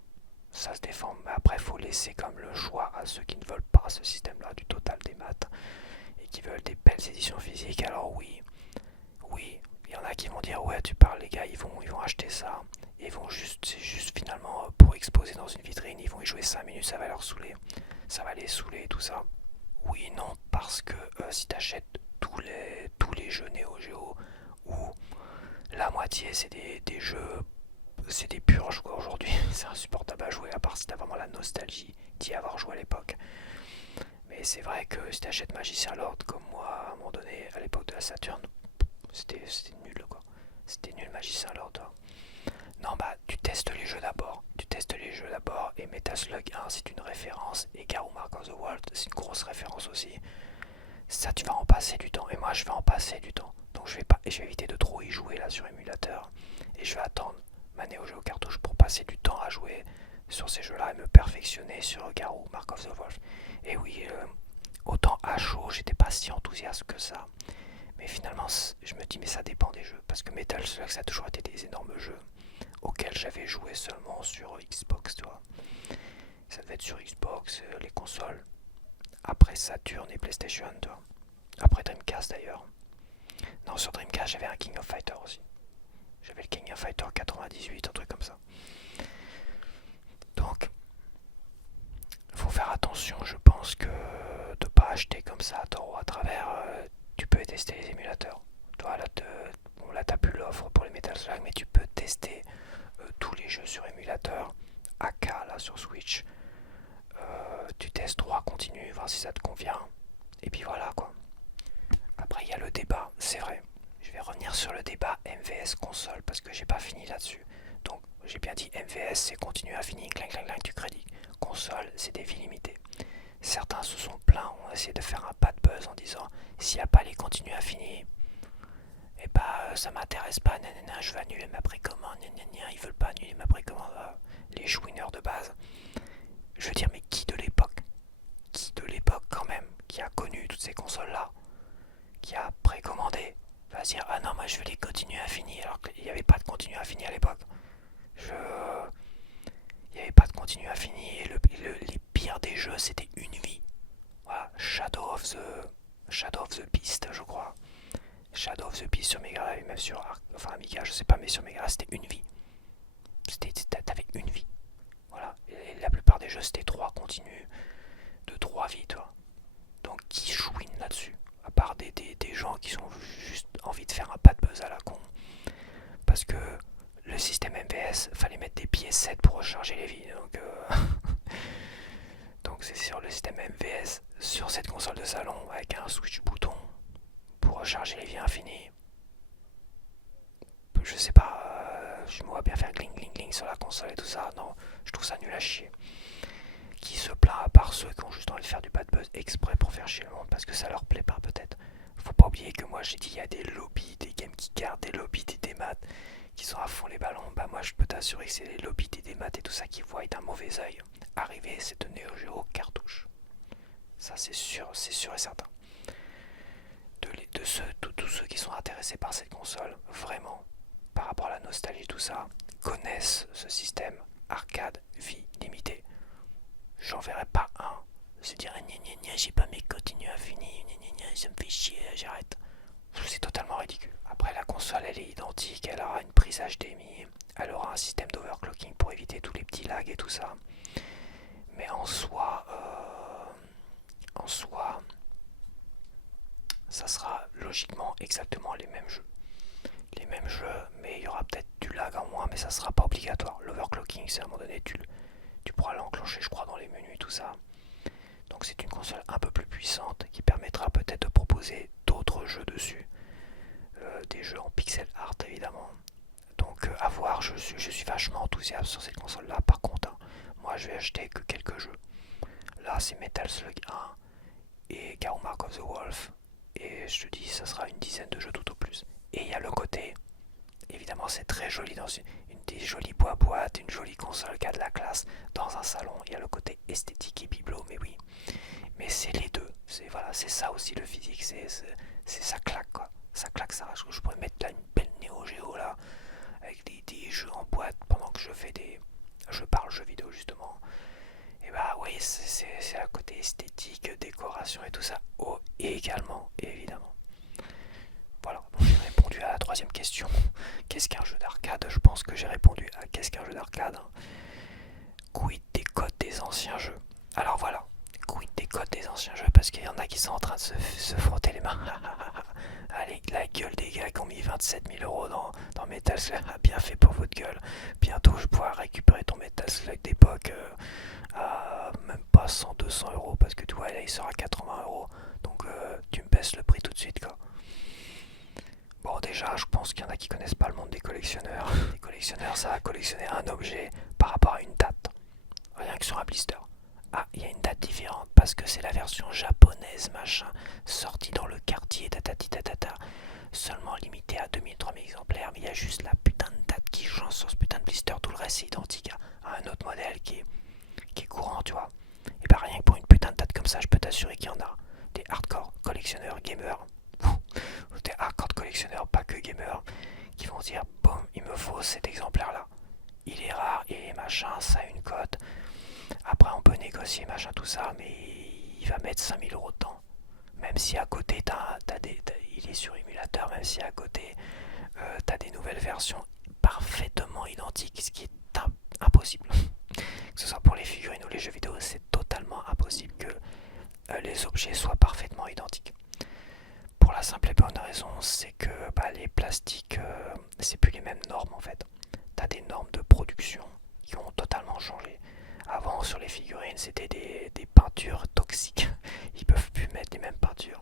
Ça se défend, mais après il faut laisser comme le choix à ceux qui ne veulent pas ce système-là du total des maths et qui veulent des belles éditions physiques. Alors oui, il y en a qui vont dire ouais tu parles les gars, ils vont acheter ça et c'est juste finalement pour exposer dans une vitrine, ils vont y jouer 5 minutes, ça va leur saouler, ça va les saouler et tout ça. Oui non, parce que si t'achètes tous les jeux Neo Geo où la moitié c'est des jeux, c'est des purges quoi aujourd'hui, c'est insupportable à jouer à part si t'as vraiment la nostalgie d'y avoir joué à l'époque. Mais c'est vrai que si t'achètes Magicien Lord comme moi à un moment donné à l'époque de la Saturn, c'était nul quoi. C'était nul Magicien Lord. Hein. Non bah tu testes les jeux d'abord. Et Metal Slug 1 c'est une référence et Garou Mark of the World c'est une grosse référence aussi. Ça tu vas en passer du temps et moi je vais en passer du temps. Donc Donc je vais éviter de trop y jouer là sur émulateur. Et je vais attendre ma Neo Geo cartouche pour passer du temps à jouer sur ces jeux-là et me perfectionner sur Garou, Mark of the Wolf. Et oui, autant à chaud, j'étais pas si enthousiaste que ça. Mais finalement, je me dis, mais ça dépend des jeux. Parce que Metal Slug, ça a toujours été des énormes jeux auxquels j'avais joué seulement sur Xbox, tu vois. Ça devait être sur Xbox, les consoles. Après Saturn et PlayStation, tu vois. Après Dreamcast d'ailleurs. Non, sur Dreamcast, j'avais un King of Fighters aussi. J'avais le King of Fighters 98, un truc comme ça. Donc, faut faire attention, je pense que de pas acheter comme ça à tort ou à travers, tu peux tester les émulateurs. Toi, là t'as plus l'offre pour les Metal Slug, mais tu peux tester tous les jeux sur émulateur. AK là sur Switch. Tu testes 3 continus, voir si ça te convient. Et puis voilà quoi. Après il y a le débat, c'est vrai. Je vais revenir sur le débat MVS console parce que j'ai pas fini là-dessus. Donc j'ai bien dit MVS c'est continu infini, clang clang clang du crédit. Console c'est des vies limitées. Certains se sont plaints, ont essayé de faire un pas de buzz en disant s'il n'y a pas les continus infinis, et bah ça m'intéresse pas, nanana, je vais annuler ma précommande, nanana, ils veulent pas annuler ma précommande, les chouineurs de base. Je veux dire, mais qui de l'époque quand même, qui a connu toutes ces consoles là, qui a précommandé, va se dire ah non, moi je veux les continuer infinis alors qu'il n'y avait pas de continu infini à l'époque. Il n'y avait pas de continu infini et les pires des jeux c'était une vie. Voilà, Shadow of the Beast, je crois. Shadow of the Beast sur Mega Drive, même sur Amiga, je sais pas, mais sur Mega Drive c'était une vie. T'avais une vie. Voilà, et la plupart des jeux c'était 3 continus de 3 vies, toi. Donc qui chouine là-dessus? À part des gens qui sont juste envie de faire un pas de buzz à la con. Parce que le système MVS, fallait mettre des pieds 7 pour recharger les vies. Donc c'est sur le système MVS, sur cette console de salon, avec un switch bouton pour recharger les vies infinies. Je sais pas, je me vois bien faire gling gling gling sur la console et tout ça. Non, je trouve ça nul à chier. Qui se plaint à part ceux qui ont juste envie de faire du bad buzz exprès pour faire chier le monde parce que ça leur plaît pas peut-être. Faut pas oublier que moi j'ai dit il y a des lobbies, des game qui gardent des lobbies, des démat qui sont à fond les ballons. Bah moi je peux t'assurer que c'est les lobbies, des démat et tout ça qui voient d'un mauvais oeil arriver cette Neo Geo cartouche. Ça c'est sûr et certain. Tous ceux qui sont intéressés par cette console, vraiment, par rapport à la nostalgie tout ça, connaissent ce système arcade vie limitée. J'en verrai pas un se dire gna gna gna, j'ai pas mes continues infinies, gna gna gna, ça me fait chier, j'arrête. C'est totalement ridicule. Après la console elle est identique, elle aura une prise HDMI, elle aura un système d'overclocking pour éviter tous les petits lags et tout ça. Mais en soi, ça sera logiquement exactement les mêmes jeux. Les mêmes jeux, mais il y aura peut-être du lag en moins, mais ça sera pas obligatoire. L'overclocking, c'est à un moment donné, tu pourras l'enclencher, je crois, dans les menus et tout ça. Donc c'est une console un peu plus puissante qui permettra peut-être de proposer d'autres jeux dessus. Des jeux en pixel art évidemment. Donc à voir, je suis vachement enthousiaste sur cette console là. Par contre, moi je vais acheter que quelques jeux. Là c'est Metal Slug 1 et Garou Mark of the Wolf. Et je te dis, ça sera une dizaine de jeux tout au plus. Et il y a le côté, évidemment c'est très joli dans des jolies boîtes, une jolie console qui a de la classe dans un salon. Il y a le côté esthétique et bibelot, mais oui. Mais c'est les deux. C'est ça aussi le physique. Ça claque quoi. Ça claque, ça. Je pourrais mettre là une belle Neo Geo là avec des jeux en boîte pendant que je parle jeux vidéo justement. Et bah oui, c'est à côté esthétique, décoration et tout ça. Oh, et également, évidemment. Voilà, bon, j'ai répondu à la troisième question. Qu'est-ce qu'un jeu d'arcade? Je pense que j'ai répondu à qu'est-ce qu'un jeu d'arcade. Quid des codes des anciens jeux? Alors voilà, quid des codes des anciens jeux parce qu'il y en a qui sont en train de se frotter les mains. Allez, la gueule des gars qui ont mis 27 000 € dans Metal Slug. Bien fait pour votre gueule. Bientôt je pourrai récupérer ton Metal Slug d'époque à même pas 100-200 € parce que tu vois là il sera à 80 €. Donc tu me baisses le prix tout de suite quoi. Bon déjà je pense qu'il y en a qui connaissent pas le monde des collectionneurs. Les collectionneurs ça va collectionner un objet par rapport à une date. Rien que sur un blister. Ah, il y a une date différente parce que c'est la version japonaise machin sortie dans le quartier tatati tatata seulement limité à 2000-3000 exemplaires, mais il y a juste la putain de date qui change sur ce putain de blister, tout le reste c'est identique à un autre modèle qui est courant, tu vois. Et bah rien que pour une putain de date comme ça, je peux t'assurer qu'il y en a des hardcore collectionneurs, gamers, ou des hardcore collectionneurs, pas que gamers, qui vont dire, bon, il me faut cet exemplaire-là. Il est rare, et machin, ça a une cote. Après on peut négocier, machin, tout ça, mais il va mettre 5000 € dedans. Même si à côté, il est sur émulateur, même si à côté, t'as des nouvelles versions parfaitement identiques, ce qui est impossible. Que ce soit pour les figurines ou les jeux vidéo, c'est totalement impossible que les objets soient parfaitement identiques. Pour la simple et bonne raison, c'est que les plastiques, c'est plus les mêmes normes en fait. T'as des normes de production qui ont totalement changé. Avant, sur les figurines, c'était des peintures toxiques. Ils peuvent plus mettre les mêmes peintures.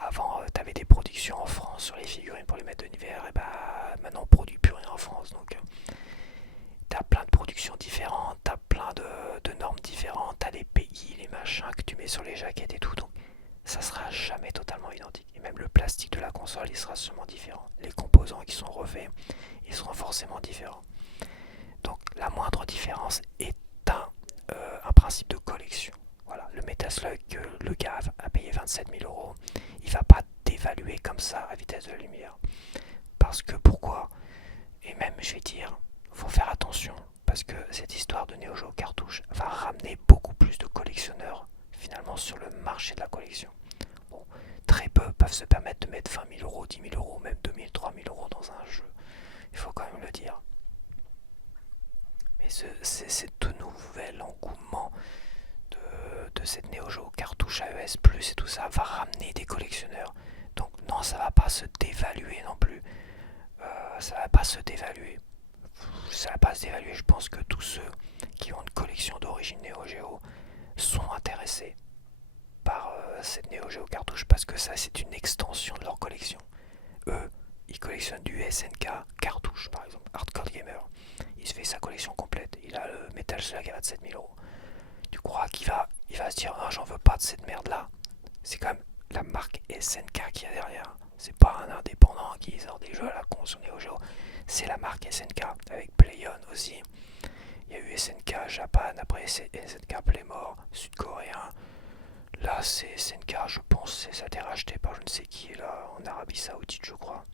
Avant, t'avais des productions en France sur les figurines pour les mettre de l'hiver. Et maintenant, on produit plus rien en France. Donc, t'as plein de productions différentes, t'as plein de normes différentes, t'as les pays, les machins que tu mets sur les jaquettes et tout. Donc, ça sera jamais totalement identique. Et même le plastique de la console, il sera sûrement différent. Les composants qui sont refaits, ils seront forcément différents. Donc la moindre différence est un principe de collection. Voilà, le Metal Slug que le gars a payé 27 000 €, il va pas dévaluer comme ça à vitesse de la lumière. Parce que pourquoi? Et même je vais dire, faut faire attention, parce que cette histoire de Neo Geo cartouche va ramener beaucoup plus de collectionneurs finalement sur le marché de la collection. Bon, très peu peuvent se permettre de mettre 20 000 €, 10 000 €, même 2 000, 3 000 € dans un jeu. Il faut quand même le dire. Mais c'est tout nouvel engouement de cette Neo Geo cartouche AES Plus et tout ça va ramener des collectionneurs. Donc non, ça va pas se dévaluer non plus. Ça va pas se dévaluer. Ça va pas se dévaluer. Je pense que tous ceux qui ont une collection d'origine Neo Geo sont intéressés par cette Neo Geo cartouche parce que ça c'est une extension de leur collection. Eux, ils collectionnent du SNK cartouche par exemple, Hardcore Gamer. Il se fait sa collection complète. Il a le Metal Slug à 27 000 €. Tu crois il va se dire non, j'en veux pas de cette merde là. C'est quand même la marque SNK qui a derrière. C'est pas un indépendant qui sort des jeux à la con sur Neo Geo. C'est la marque SNK avec Playon aussi. Il y a eu SNK Japan, après c'est SNK Playmore, sud-coréen. Là c'est SNK, je pense, ça a été racheté par je ne sais qui là en Arabie Saoudite, je crois.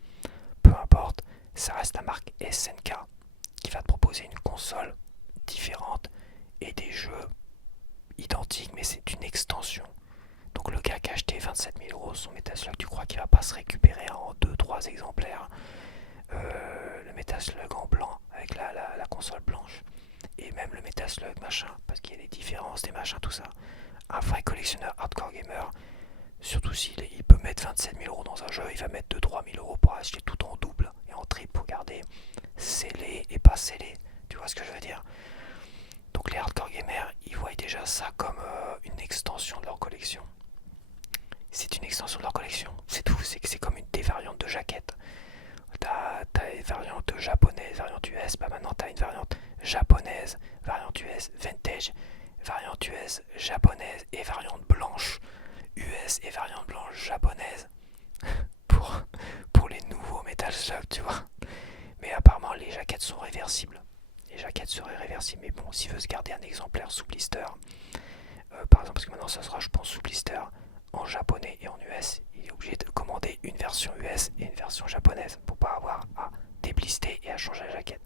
Peu importe, ça reste la marque SNK qui va te proposer une console différente et des jeux identiques, mais c'est une extension. Donc le gars qui a acheté 27 000 € son Metal Slug, tu crois qu'il va pas se récupérer en 2-3 exemplaires le Metal Slug en blanc avec la console blanche et même le Metal Slug machin, parce qu'il y a des différences, des machins, tout ça. Un vrai collectionneur hardcore gamer, surtout s'il il peut mettre 27 000 € dans un jeu, il va mettre 2-3 000 € pour acheter tout en double et en triple pour garder scellé et pas scellé. Tu vois ce que je veux dire? Donc les hardcore gamers, ils voient déjà ça comme une extension de leur collection. C'est une extension de leur collection, c'est tout, c'est comme des variantes de jaquettes. T'as des variantes japonaises, variante US, maintenant t'as une variante japonaise, variante US vintage, variante US japonaise et variante blanche US et variante blanche japonaise pour, pour les nouveaux Metal Slug, tu vois. Mais apparemment les jaquettes sont réversibles. Les jaquettes seraient réversibles, mais bon, s'il veut se garder un exemplaire sous blister, par exemple, parce que maintenant ça sera, je pense, sous blister en japonais et en US, il est obligé de commander une version US et une version japonaise pour pas avoir à déblister et à changer la jaquette.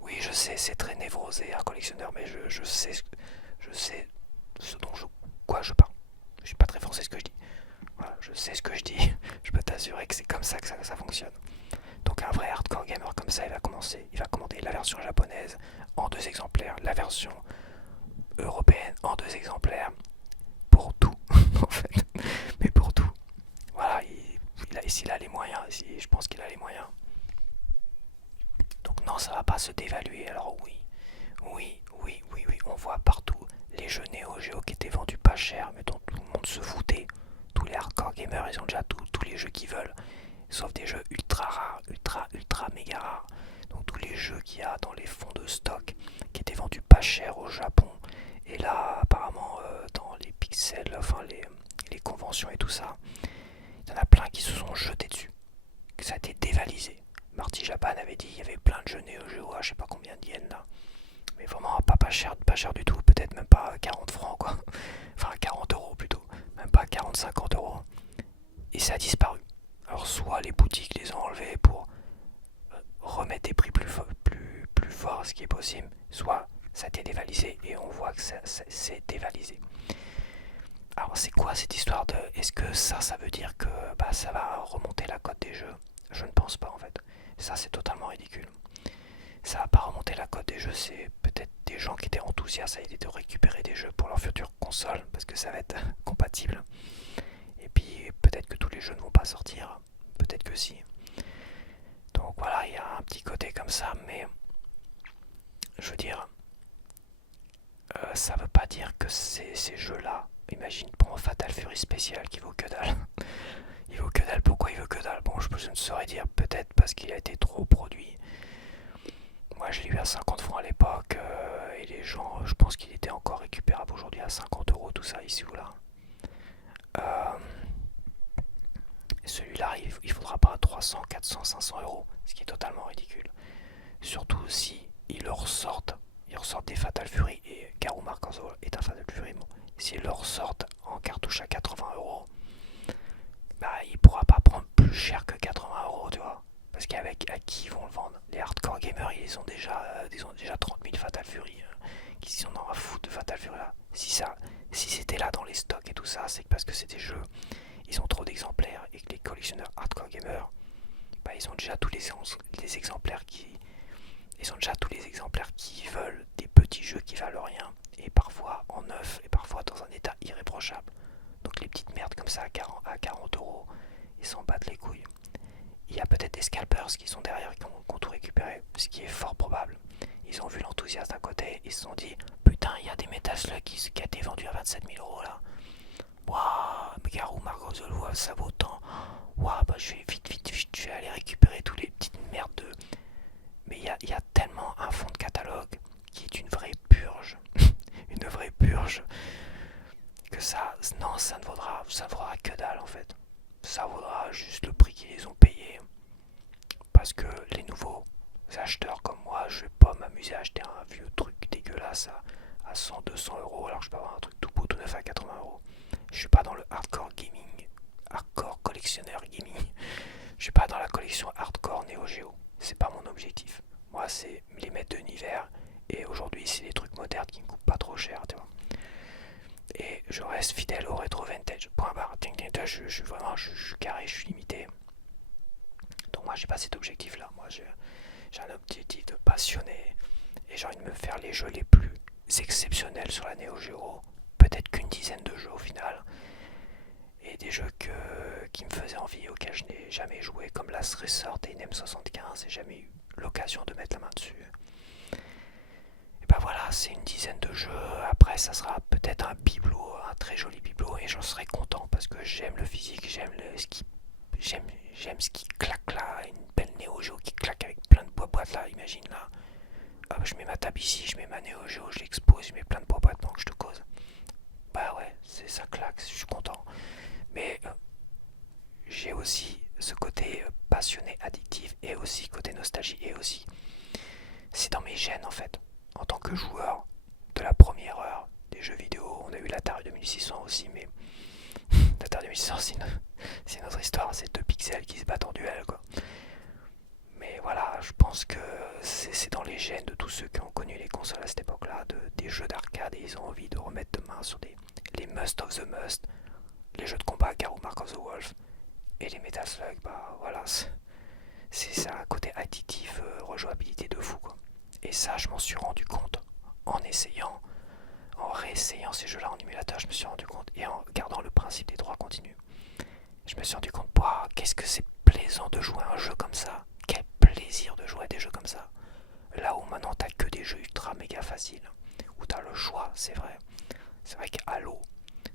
Oui, je sais, c'est très névrosé un collectionneur, mais je sais ce dont quoi je parle. Je suis pas très français ce que je dis. Voilà, je sais ce que je dis. Je peux t'assurer que c'est comme ça que ça fonctionne. Donc un vrai hardcore gamer comme ça, il va commander la version japonaise en 2 exemplaires, la version européenne en 2 exemplaires, pour tout en fait, mais pour tout. Voilà, s'il a les moyens, je pense qu'il a les moyens. Donc non, ça va pas se dévaluer. Alors oui, on voit partout les jeux Neo Geo qui étaient vendus pas cher, mais dont tout le monde se foutait. Tous les hardcore gamers, ils ont déjà tous les jeux qu'ils veulent, sauf des jeux ultra rares, ultra méga rares. Donc tous les jeux qu'il y a dans les fonds de stock qui étaient vendus pas cher au Japon, et là apparemment dans les pixels, enfin les conventions et tout ça, il y en a plein qui se sont jetés dessus. partie Japan avait dit il y avait plein de jeux Neo Geo à je sais pas combien de yens là. Mais vraiment pas cher du tout, peut-être même pas 40 francs quoi. Enfin 40 euros plutôt, même pas 40-50 euros. Et ça a disparu. Alors soit les boutiques les ont enlevés pour remettre des prix plus forts, ce qui est possible, soit ça a été dévalisé et on voit que c'est dévalisé. Alors c'est quoi cette histoire de... Est-ce que ça veut dire que ça va remonter la cote des jeux? Je ne pense pas en fait. Ça c'est totalement ridicule. Ça va pas remonter la cote des jeux, c'est peut-être des gens qui étaient enthousiastes à l'idée de récupérer des jeux pour leur future console parce que ça va être compatible. Et puis peut-être que tous les jeux ne vont pas sortir, peut-être que si. Donc voilà, il y a un petit côté comme ça, mais je veux dire, ça veut pas dire que ces jeux-là, imagine, prends Fatal Fury spécial qui vaut que dalle. Il vaut que dalle, pourquoi il vaut que dalle? Bon, je ne saurais dire, peut-être parce qu'il a été trop produit. Moi je l'ai eu à 50 francs à l'époque, et les gens, je pense qu'il était encore récupérable aujourd'hui à 50 euros, tout ça ici ou là. Celui-là, il faudra pas 300, 400, 500 euros, ce qui est totalement ridicule. Surtout si ils ressortent des Fatal Fury, et Garou Marcoso est un Fatal Fury, bon, s'ils le ressortent en cartouche à 80 euros, il pourra pas prendre plus cher que 80 euros, tu vois. Parce qu'avec à qui ils vont le vendre? Les hardcore gamers, ils ont déjà 30 000 Fatal Fury, qui sont dans la foutre de Fatal Fury là. Si c'était là dans les stocks et tout ça, c'est parce que c'est des jeux, ils ont trop d'exemplaires et que les collectionneurs hardcore gamers, ils ont déjà tous les exemplaires qui veulent des petits jeux qui valent rien, et parfois en neuf, et parfois dans un état irréprochable. Donc les petites merdes comme ça à 40 euros, ils s'en battent les couilles. Il y a peut-être des scalpers qui sont derrière qui ont tout récupéré, ce qui est fort probable. Ils ont vu l'enthousiasme d'un côté, ils se sont dit putain, il y a des Metal Slug qui a été vendu à 27 000 euros là. Waouh, Garou Margot Zolo, ça vaut tant. Waouh, je vais vite, je vais aller récupérer tous les petites merdes de. Mais il y a tellement un fond de catalogue qui est une vraie purge, une vraie purge, que non, ça ne vaudra que dalle en fait. Ça vaudra juste le prix qu'ils ont payé. Parce que les nouveaux acheteurs comme moi, je vais pas m'amuser à acheter un vieux truc dégueulasse à 100-200 euros alors que je peux avoir un truc tout beau tout neuf à 80 euros. Je suis pas dans le hardcore gaming, hardcore collectionneur gaming. Je suis pas dans la collection hardcore Neo Geo. C'est pas mon objectif. Moi, c'est les maîtres d'univers. Et aujourd'hui, c'est des trucs modernes qui me coûtent pas trop cher, tu vois. Et je reste fidèle au rétro vintage. Point barre. Je suis carré, je suis limité. Donc moi, j'ai pas cet objectif-là. Moi, j'ai un objectif de passionné. Et j'ai envie de me faire les jeux les plus exceptionnels sur la Neo Geo. Peut-être qu'une dizaine de jeux au final. Et des jeux qui me faisaient envie, auxquels je n'ai jamais joué, comme Last Resort et NM75, et jamais eu l'occasion de mettre la main dessus. Et voilà, c'est une dizaine de jeux. Après, ça sera peut-être un bibelot, un très joli bibelot, et j'en serai content parce que j'aime le physique, j'aime ce qui claque là, une belle Neo Geo qui claque avec plein de boîtes là, imagine là. Hop, je mets ma table ici, je mets ma Neo Geo, je l'expose, je mets plein de boîtes pendant que je te cause. Bah ouais, ça claque, je suis content. Mais j'ai aussi ce côté passionné, addictif, et aussi côté nostalgie, et aussi c'est dans mes gènes en fait. En tant que joueur de la première heure des jeux vidéo, on a eu l'Atari 2600 aussi, mais l'Atari 2600 c'est une autre histoire, c'est deux pixels qui se battent en duel quoi. Mais voilà, je pense que c'est dans les gènes de tous ceux qui ont connu les consoles à cette époque-là, des jeux d'arcade, et ils ont envie de remettre de main sur les must of the must, les jeux de combat Garou Mark of the Wolf et les Metal Slug. Voilà, c'est un côté addictif, rejouabilité de fou quoi. Et ça, je m'en suis rendu compte en réessayant ces jeux-là en émulateur, je me suis rendu compte, et en gardant le principe des droits continus, je me suis rendu compte, qu'est-ce que c'est plaisant de jouer à un jeu comme ça. Quel plaisir de jouer à des jeux comme ça. Là où maintenant t'as que des jeux ultra méga faciles, où t'as le choix, c'est vrai. C'est vrai qu'à Halo,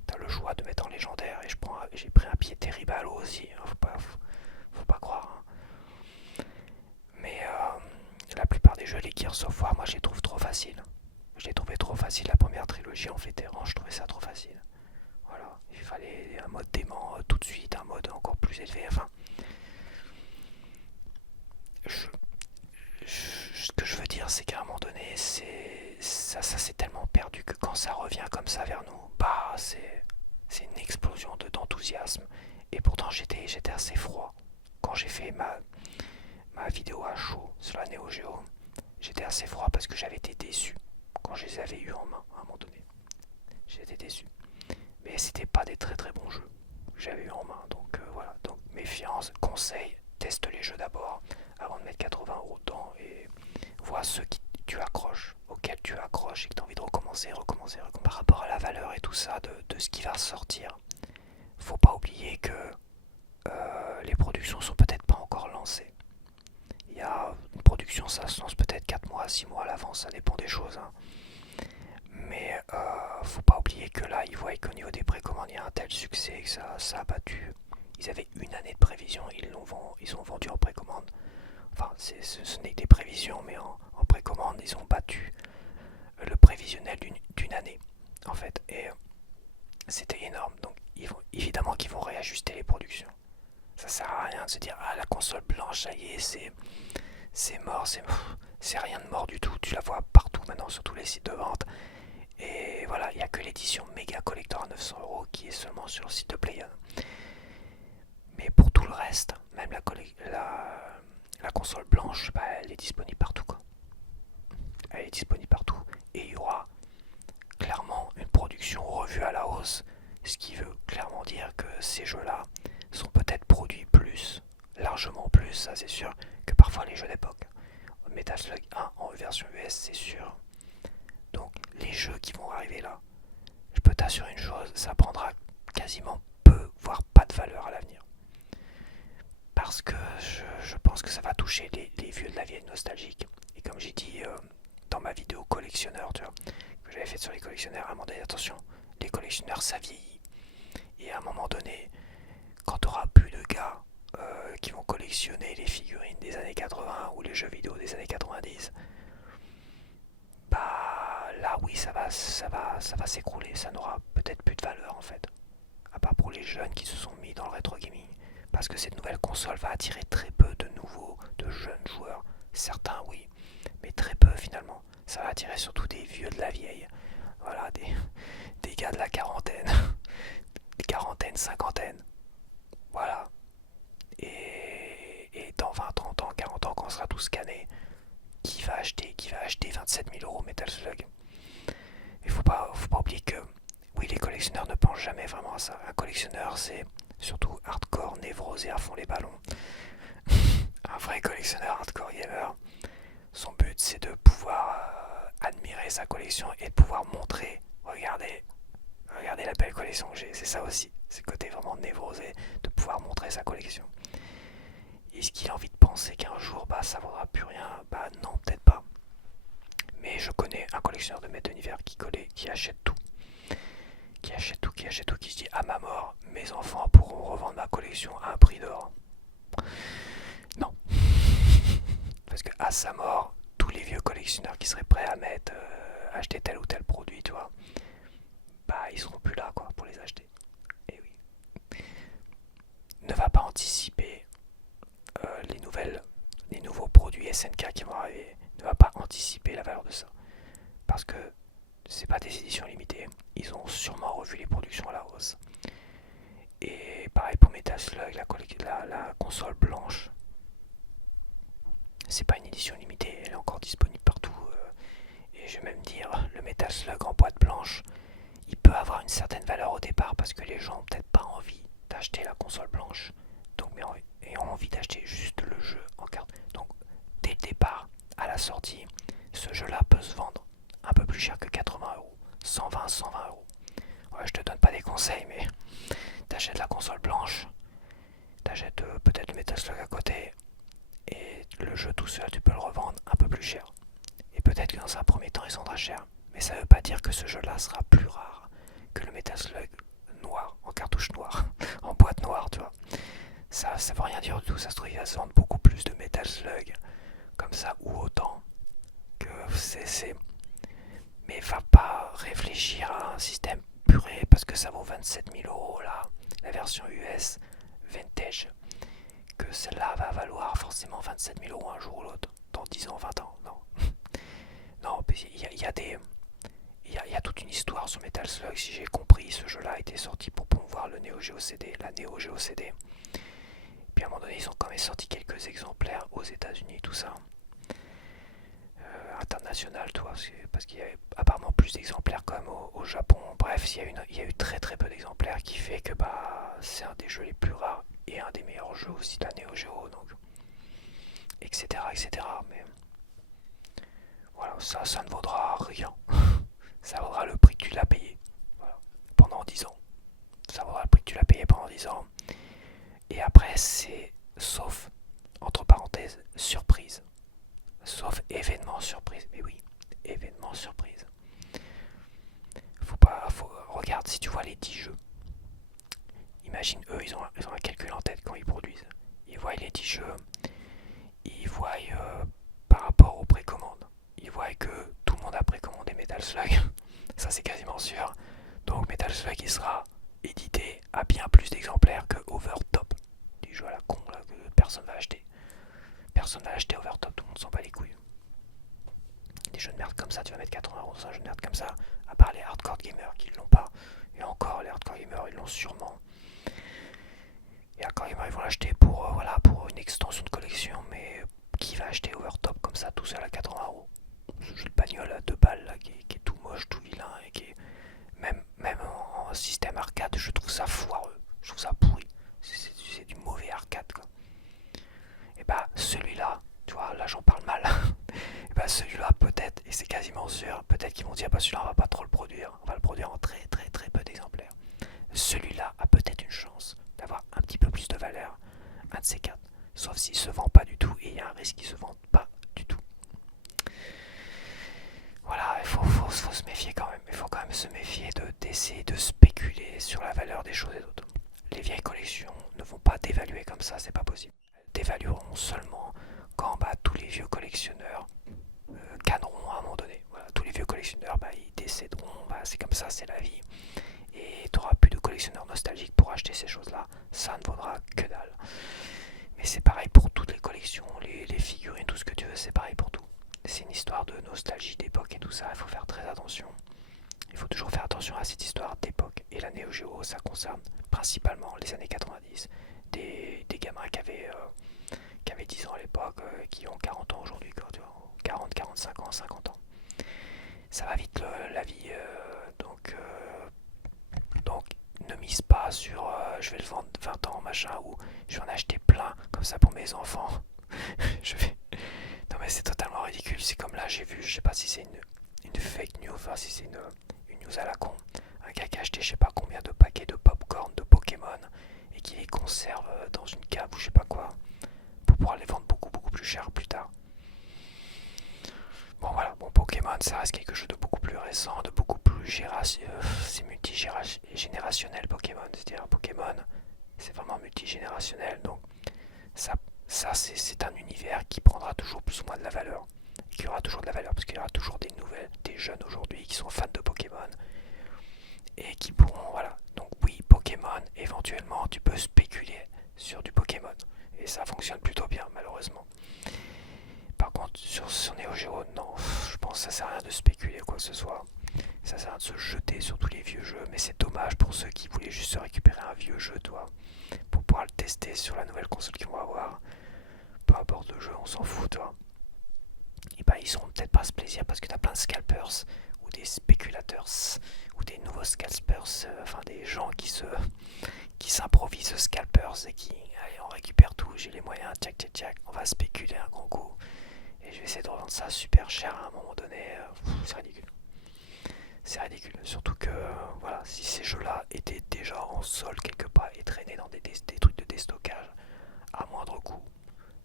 t'as le choix de mettre en légendaire, et j'ai pris un pied terrible à Halo aussi, hein, faut pas croire. Hein. Mais la plupart des jeux, les Gears of War, moi je les trouve trop faciles. Je l'ai trouvé trop facile, la première trilogie en vétéran, je trouvais ça trop facile. Voilà, il fallait un mode dément tout de suite, un mode encore plus élevé, enfin. ça revient comme ça vers nous, bah c'est une explosion d'enthousiasme. Et pourtant j'étais assez froid quand j'ai fait ma vidéo à chaud sur la Neo Geo. J'étais assez froid parce que j'avais été déçu quand je les avais eu en main à un moment donné. J'étais déçu. Mais c'était pas des très très bons jeux que j'avais eu en main. Donc voilà. Donc méfiance, conseil, teste les jeux d'abord avant de mettre 80 € dedans et vois ceux qui tu accroches, auxquels tu accroches et que tu as envie de recommencer. Par rapport à la valeur et tout ça de ce qui va sortir, faut pas oublier que les productions sont peut-être pas encore lancées. Il y a une production, ça se lance peut-être 4 mois, 6 mois à l'avance, ça dépend des choses. Hein. Mais faut pas oublier que là, ils voient qu'au niveau des précommandes, il y a un tel succès que ça a battu. Ils avaient une année de prévision, ils ont vendu en précommande. Enfin, ce n'est que des prévisions, mais en précommande, ils ont battu le prévisionnel d'une année, en fait. Et c'était énorme. Donc, évidemment qu'ils vont réajuster les productions. Ça sert à rien de se dire, ah, la console blanche, ça y est, c'est mort, c'est rien de mort du tout. Tu la vois partout maintenant sur tous les sites de vente. Et voilà, il n'y a que l'édition méga collector à 900 € qui est seulement sur le site de PlayOn. Mais pour tout le reste, même la console blanche, bah, elle est disponible partout, quoi. Elle est disponible partout. Et il y aura clairement une production revue à la hausse. Ce qui veut clairement dire que ces jeux-là sont peut-être produits plus, largement plus, ça c'est sûr, que parfois les jeux d'époque. Metal Slug 1 en version US, c'est sûr. Donc les jeux qui vont arriver là, je peux t'assurer une chose, ça prendra quasiment peu, voire pas de valeur à l'avenir. Parce que je pense que ça va toucher les vieux de la vieille nostalgique. Et comme j'ai dit dans ma vidéo collectionneur, tu vois, que j'avais faite sur les collectionneurs, à un moment donné, attention, les collectionneurs ça vieillit. Et à un moment donné, quand tu auras plus de gars qui vont collectionner les figurines des années 80 ou les jeux vidéo des années 90, bah là oui ça va s'écrouler, ça n'aura peut-être plus de valeur en fait. À part pour les jeunes qui se sont mis dans le rétro gaming. Parce que cette nouvelle console va attirer très peu de jeunes joueurs. Certains oui, mais très peu finalement. Ça va attirer surtout des vieux de la vieille. Voilà, des gars de la quarantaine. Quarantaine, cinquantaine. Voilà. Et dans 20, 30 ans, 40 ans, quand on sera tous scannés, qui va acheter 27 000 € Metal Slug. Il faut pas oublier que oui, les collectionneurs ne pensent jamais vraiment à ça. Un collectionneur, c'est surtout hardcore, névrosé à fond les ballons. Un vrai collectionneur hardcore gamer, son but c'est de pouvoir admirer sa collection et de pouvoir montrer, regardez la belle collection que j'ai. C'est ça aussi, c'est le côté vraiment névrosé de pouvoir montrer sa collection. Est-ce qu'il a envie de penser qu'un jour bah ça vaudra plus rien? Bah non, peut-être pas. Mais je connais un collectionneur de mètres d'univers qui achète tout. Qui se dit à ma mort, mes enfants pourront revendre ma collection à un prix d'or. Non. Parce que à sa mort, tous les vieux collectionneurs qui seraient prêts à acheter tel ou tel produit, tu vois, bah ils seront plus là quoi pour les acheter. Et oui. Ne va pas anticiper les nouveaux produits SNK qui vont arriver. Ne va pas anticiper la valeur de ça. Parce que c'est pas des éditions limitées. Ils ont sûrement revu les productions à la hausse. Et pareil pour Metal Slug, la console blanche. C'est pas une édition limitée, elle est encore disponible partout. Et je vais même dire, le Metal Slug en boîte blanche, il peut avoir une certaine valeur au départ parce que les gens ont peut-être pas envie d'acheter la console blanche. Donc, et ont envie d'acheter juste le jeu en carte. Donc, dès le départ, à la sortie, ce jeu-là peut se vendre un peu plus cher que 80 €. 120 €. Ouais, je te donne pas des conseils, mais t'achètes la console blanche, t'achètes peut-être le Metal Slug à côté, et le jeu tout seul, tu peux le revendre un peu plus cher. Et peut-être que dans un premier temps, il se vendra cher. Mais ça veut pas dire que ce jeu-là sera plus rare que le Metal Slug noir, en cartouche noire, en boîte noire, tu vois. Ça veut rien dire du tout, ça se trouve, il va se vendre beaucoup plus de Metal Slug, comme ça, ou autant, que c'est. Mais va pas réfléchir à un système puré parce que ça vaut 27 000 € là, la version US Vintage, que celle-là va valoir forcément 27 000 € un jour ou l'autre, dans 10 ans, 20 ans, non. Non, il y a y a toute une histoire sur Metal Slug, si j'ai compris. Ce jeu-là a été sorti pour promouvoir le Neo Geo CD, la Neo Geo CD. Puis à un moment donné, ils ont quand même sorti quelques exemplaires aux États-Unis, tout ça. International, toi, parce qu'il y avait apparemment plus d'exemplaires quand même au Japon. Bref, il y a eu très très peu d'exemplaires, qui fait que bah c'est un des jeux les plus rares et un des meilleurs jeux aussi de la Neo Geo, donc etc etc. Mais voilà, ça ne vaudra rien. Ça vaudra le prix que tu l'as payé. Voilà. Pendant 10 ans. Ça vaudra le prix que tu l'as payé pendant 10 ans. Et après, c'est sauf, entre parenthèses, surprise. Sauf événement surprise. Mais oui, événement surprise. Regarde, si tu vois les 10 jeux. Imagine, eux, ils ont un calcul en tête quand ils produisent. Ils voient les 10 jeux. Ils voient par rapport aux précommandes. Ils voient que tout le monde a précommandé Metal Slug. Ça, c'est quasiment sûr. Donc Metal Slug, il sera édité à bien plus d'exemplaires que Overtop. Des jeux à la con là, que personne va acheter. Personne va acheter Overtop, tout le monde s'en bat les couilles. Des jeux de merde comme ça, tu vas mettre 80€ dans un jeu de merde comme ça, à part les hardcore gamers qui l'ont pas. Et encore, les hardcore gamers, ils l'ont sûrement. Et hardcore gamers, ils vont l'acheter pour, voilà, pour une extension de collection, mais qui va acheter Overtop comme ça, tout seul à 80€? Ce jeu de bagnole à 2 balles là, qui est tout moche, tout vilain, et qui est même en système arcade, je trouve ça foireux, je trouve ça pourri. C'est du mauvais arcade quoi. Et bah celui-là, tu vois, là j'en parle mal. Et bah celui-là peut-être, et c'est quasiment sûr, peut-être qu'ils vont dire bah celui-là on va pas trop le produire, on va le produire en très très très peu d'exemplaires. Celui-là a peut-être une chance d'avoir un petit peu plus de valeur, un de ces quatre. Sauf s'il se vend pas du tout, et il y a un risque qu'il se vende pas du tout. Voilà, faut se méfier quand même. Il faut quand même se méfier d'essayer de spéculer sur la valeur des choses et d'autres. Les vieilles collections ne vont pas dévaluer comme ça, c'est pas possible. Elles dévalueront seulement quand bah, tous les vieux collectionneurs canneront à un moment donné. Voilà, tous les vieux collectionneurs, bah, ils décéderont, bah, c'est comme ça, c'est la vie. Et tu n'auras plus de collectionneurs nostalgiques pour acheter ces choses-là. Ça ne vaudra que dalle. Mais c'est pareil pour toutes les collections, les figurines, tout ce que tu veux, c'est pareil pour tout. C'est une histoire de nostalgie d'époque et tout ça, il faut faire très attention. Il faut toujours faire attention à cette histoire d'époque. Et la Neo Geo, ça concerne principalement les années 90. Des gamins qui avaient 10 ans à l'époque, qui ont 40 ans aujourd'hui, 40, 45 ans, 50 ans. Ça va vite la vie, donc ne mise pas sur je vais le vendre 20 ans, machin, ou je vais en acheter plein, comme ça pour mes enfants. je vais... Non mais c'est totalement ridicule, c'est comme là j'ai vu, je sais pas si c'est une fake news, enfin si c'est une news à la con, un gars qui a acheté je sais pas combien de paquets de popcorn de Pokémon et qui les conserve dans une cave ou je sais pas quoi, pour pouvoir les vendre beaucoup beaucoup plus cher plus tard. Bon voilà, bon Pokémon ça reste quelque chose de beaucoup plus récent, de beaucoup plus c'est multigénérationnel Pokémon, c'est-à-dire Pokémon c'est vraiment multigénérationnel, donc ça c'est un univers qui prendra toujours plus ou moins de la valeur. Et qui aura toujours de la valeur parce qu'il y aura toujours des jeunes aujourd'hui qui sont fans de Pokémon et qui pourront, voilà. Donc oui, Pokémon, éventuellement tu peux spéculer sur du Pokémon. Et ça fonctionne plutôt bien malheureusement. Par contre sur Neo Geo, non, je pense que ça sert à rien de spéculer quoi que ce soit. Ça sert à rien de se jeter sur tous les vieux jeux, mais c'est dommage pour ceux qui voulaient juste se récupérer un vieux jeu, toi, pour pouvoir le tester sur la nouvelle console qu'ils vont avoir. Peu importe le jeu, on s'en fout, toi. Et bah ils seront peut-être pas à ce plaisir parce que t'as plein de scalpers ou des spéculateurs ou des nouveaux scalpers, enfin des gens qui s'improvisent scalpers et qui allez on récupère tout, j'ai les moyens, tchac tchac tchac, on va spéculer un grand coup et je vais essayer de revendre ça super cher à un moment donné, c'est ridicule. C'est ridicule, surtout que voilà, si ces jeux-là étaient déjà en sol quelque part et traînaient dans des trucs de déstockage à moindre coût,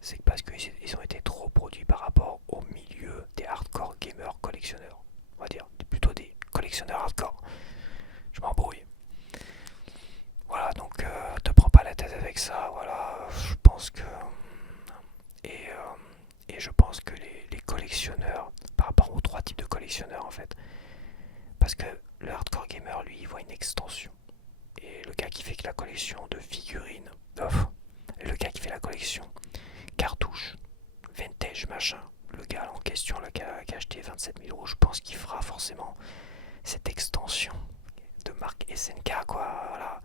c'est parce qu'ils ont été trop produits par rapport au milieu des hardcore gamers collectionneurs. On va dire plutôt des collectionneurs hardcore. Je m'embrouille. Voilà, donc te prends pas la tête avec ça. Voilà, je pense que et, euh, et je pense que les collectionneurs, par rapport aux trois types de collectionneurs en fait, parce que le hardcore gamer lui il voit une extension et le gars qui fait que la collection de figurines, le gars qui fait la collection cartouches, vintage machin, le gars en question là, qui a acheté 27 000 euros, je pense qu'il fera forcément cette extension de marque SNK, quoi. Voilà.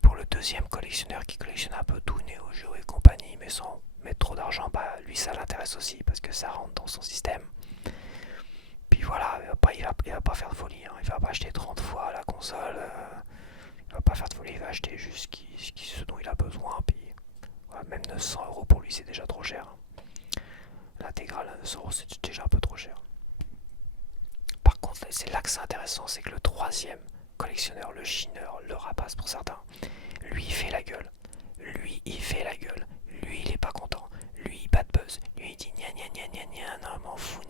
Pour le deuxième collectionneur qui collectionne un peu tout, Neo Geo et compagnie, mais sans mettre trop d'argent, bah lui ça l'intéresse aussi parce que ça rentre dans son système. Puis voilà, il va pas faire de folie, hein. Il va pas acheter 30 fois la console, il va pas faire de folie, il va acheter juste ce dont il a besoin. Puis voilà, même 900 € pour lui c'est déjà trop cher, hein. L'intégrale à 900 € c'est déjà un peu trop cher. Par contre, c'est là que c'est intéressant, c'est que le troisième collectionneur, le chineur, le rapace pour certains, lui il fait la gueule. Lui il fait la gueule. Lui il est pas content. Lui il bat de buzz. Lui il dit gna gna gna gna gna, non m'en fous.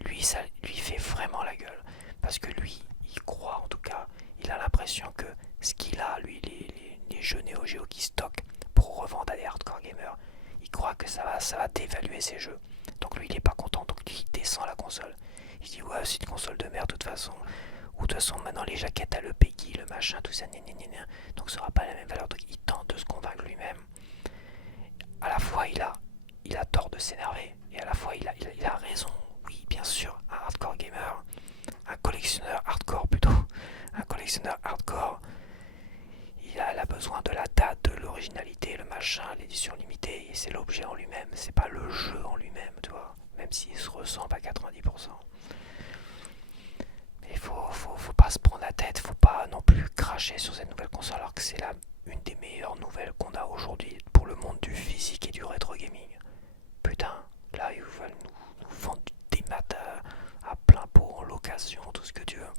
Lui ça lui fait vraiment la gueule. Parce que lui, il croit en tout cas, il a l'impression que ce qu'il a, lui, les jeux Neo Geo qu'il stocke pour revendre à des hardcore gamers, il croit que ça va dévaluer ses jeux. Donc lui il est pas content, donc lui il descend la console. Il dit ouais c'est une console de merde de toute façon. Ou de toute façon maintenant les jaquettes à le Peggy, le machin, tout ça, donc ça aura pas la même valeur. Donc il tente de se convaincre lui-même. À la fois il a tort de s'énerver, et à la fois il a raison. Oui bien sûr, un hardcore gamer, un collectionneur hardcore plutôt, un collectionneur hardcore, il a besoin de la date, de l'originalité, le machin, l'édition limitée, et c'est l'objet en lui-même, c'est pas le jeu en lui-même, tu vois, même s'il se ressemble à 90%. Mais faut pas se prendre la tête, faut pas non plus cracher sur cette nouvelle console alors que c'est une des meilleures nouvelles qu'on a aujourd'hui pour le monde du physique et du rétro gaming. Putain, là ils veulent nous vendre des maths à plein pot, en location, tout ce que tu veux.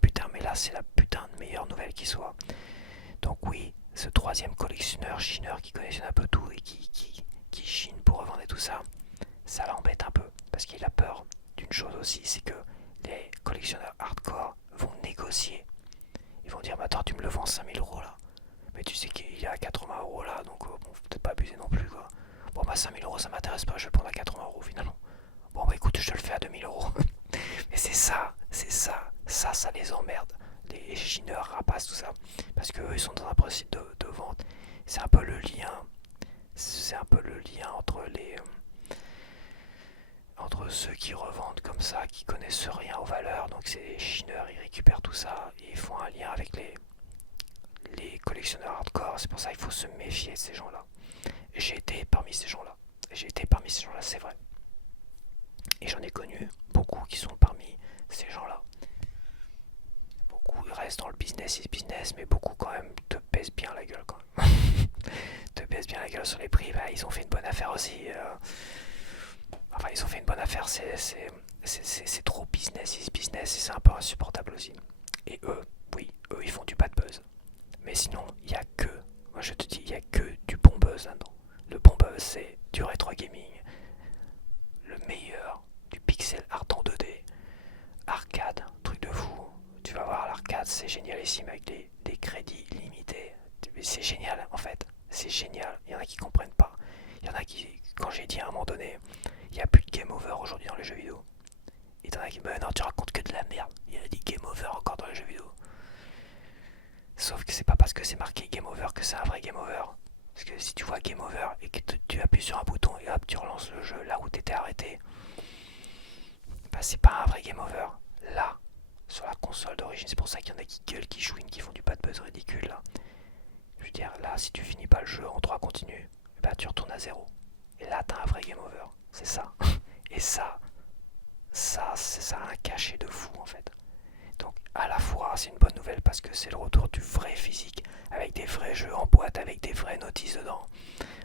Putain, mais là c'est la putain de meilleure nouvelle qui soit. Donc oui, ce troisième collectionneur, chineur qui collectionne un peu tout et qui chine pour revendre et tout ça, ça l'embête un peu. Parce qu'il a peur d'une chose aussi, c'est que les collectionneurs hardcore vont négocier. Ils vont dire, bah attends, tu me le vends 5000 € là. Mais tu sais qu'il est à 80 € là, donc bon, faut peut-être pas abuser non plus quoi. Bon bah 5000 € ça m'intéresse pas, je vais le prendre à 80 € finalement. Bon bah écoute, je te le fais à 2000 €. Mais ça les emmerde. Les chineurs, rapaces, tout ça. Parce qu'eux, ils sont dans un principe de vente. C'est un peu le lien. C'est un peu le lien entre ceux qui revendent comme ça, qui connaissent rien aux valeurs. Donc c'est les chineurs, ils récupèrent tout ça et ils font un lien avec les collectionneurs hardcore. C'est pour ça qu'il faut se méfier de ces gens-là. Et j'ai été parmi ces gens-là. C'est vrai. Et j'en ai connu beaucoup qui sont parmi ces gens-là. Beaucoup restent dans le business mais beaucoup quand même te pèsent bien la gueule quand même. Te pèsent bien la gueule sur les prix, bah, ils ont fait une bonne affaire aussi. Enfin, ils ont fait une bonne affaire, c'est trop business et c'est un peu insupportable aussi. Et eux, oui, eux ils font du bad buzz. Mais sinon, il y a que, moi je te dis, il y a que du bon buzz là-dedans. Le bon buzz, c'est du rétro gaming, le meilleur, du pixel art en 2D, arcade, truc de fou. Tu vas voir, l'arcade c'est génialissime avec des crédits limités. C'est génial en fait, c'est génial. Il y en a qui comprennent pas. Il y en a qui, quand j'ai dit à un moment donné, il n'y a plus de game over aujourd'hui dans les jeux vidéo. Et t'en as qui me disent non, tu racontes que de la merde. Il y a des game over encore dans les jeux vidéo. Sauf que c'est pas parce que c'est marqué game over que c'est un vrai game over. Parce que si tu vois game over et que tu appuies sur un bouton et hop, tu relances le jeu là où t'étais arrêté, bah c'est pas un vrai game over. Là, sur la console d'origine, c'est pour ça qu'il y en a qui gueulent, qui chouinent, qui font du bad buzz ridicule là. Je veux dire, là, si tu finis pas le jeu en 3 continus, bah tu retournes à 0. Et là, t'as un vrai game over. C'est ça. Et ça a un cachet de fou en fait. Donc à la fois c'est une bonne nouvelle parce que c'est le retour du vrai physique avec des vrais jeux en boîte, avec des vraies notices dedans.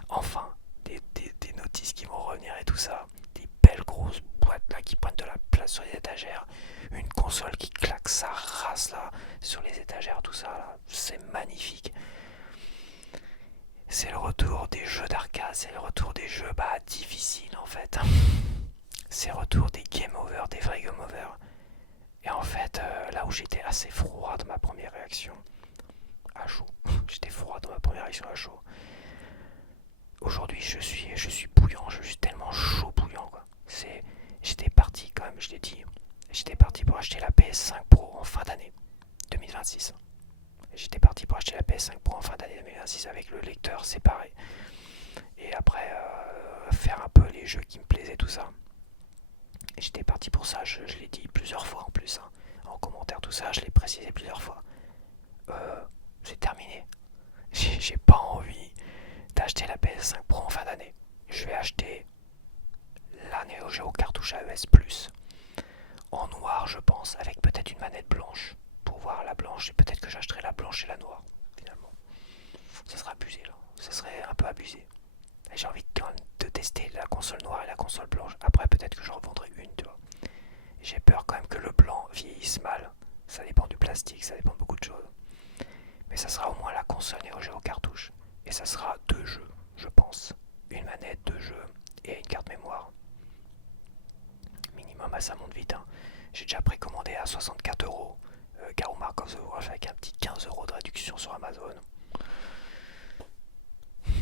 Enfin, des notices qui vont revenir et tout ça. Des belles grosses boîtes là qui prennent de la place sur les étagères. Une console qui claque sa race là sur les étagères, tout ça là. C'est magnifique. C'est le retour des jeux d'arcade, c'est le retour des jeux difficiles en fait. C'est le retour des game over, des vrais game over. Et en fait, là où j'étais assez froid dans ma première réaction à chaud, j'étais froid dans ma première réaction à chaud. Aujourd'hui, je suis bouillant, je suis tellement chaud bouillant quoi. J'étais parti quand même, je l'ai dit. J'étais parti pour acheter la PS5 Pro en fin d'année 2026. J'étais parti pour acheter la PS5 Pro en fin d'année 2026 avec le lecteur séparé. Et après, faire un peu les jeux qui me plaisaient, tout ça. Et j'étais parti pour ça, je l'ai dit plusieurs fois en plus. Hein. en commentaire tout ça, je l'ai précisé plusieurs fois. C'est terminé. J'ai pas envie d'acheter la PS5 Pro en fin d'année. Je vais acheter la Neo Geo cartouche AES Plus en noir, je pense, avec peut-être une manette blanche pour voir la blanche, et peut-être que j'achèterai la blanche et la noire finalement. Ça serait abusé là, ça serait un peu abusé. Et j'ai envie de tester la console noire et la console blanche. Après peut-être que j'en revendrai une, tu vois. J'ai peur quand même que le blanc vieillisse mal. Ça dépend du plastique, ça dépend de beaucoup de choses. Mais ça sera au moins la console Neo Geo cartouche. Et ça sera 2 jeux, je pense. Une manette, 2 jeux et une carte mémoire. Minimum, ça monte vite. Hein. J'ai déjà précommandé à 64€. Garou Mark of the Wolf avec un petit 15€ de réduction sur Amazon.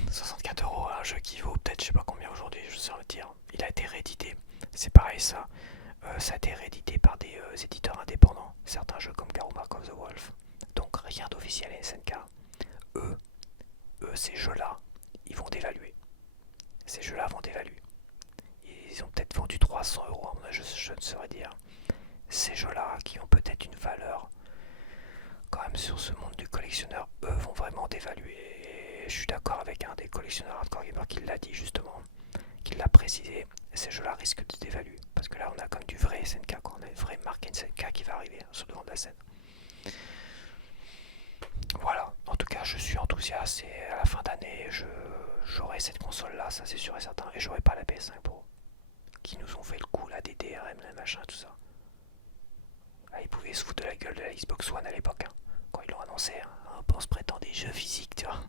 64€, un jeu qui vaut peut-être je sais pas combien aujourd'hui, je sais pas dire. Il a été réédité. C'est pareil ça. Ça a été réédité par des éditeurs indépendants. Certains jeux comme Garou Mark of the Wolf. Donc rien d'officiel SNK. Eux, ces jeux-là, ils vont dévaluer. Ces jeux-là vont dévaluer. Ils ont peut-être vendu 300€, je ne saurais dire. Ces jeux-là, qui ont peut-être une valeur, quand même sur ce monde du collectionneur, eux vont vraiment dévaluer. Et je suis d'accord avec un des collectionneurs hardcore gamer qui l'a dit justement, qui l'a précisé. Ces jeux-là risquent de dévaluer. Parce que là, on a comme du vrai SNK, quoi. On a une vraie marque SNK qui va arriver sur le devant de la scène. Voilà, en tout cas je suis enthousiaste et à la fin d'année j'aurai cette console là, ça c'est sûr et certain, et j'aurai pas la PS5 Pro qui nous ont fait le coup là des DRM, les machins, tout ça. Là, ils pouvaient se foutre de la gueule de la Xbox One à l'époque, hein, quand ils l'ont annoncé, hein, on se prétend des jeux physiques, tu vois.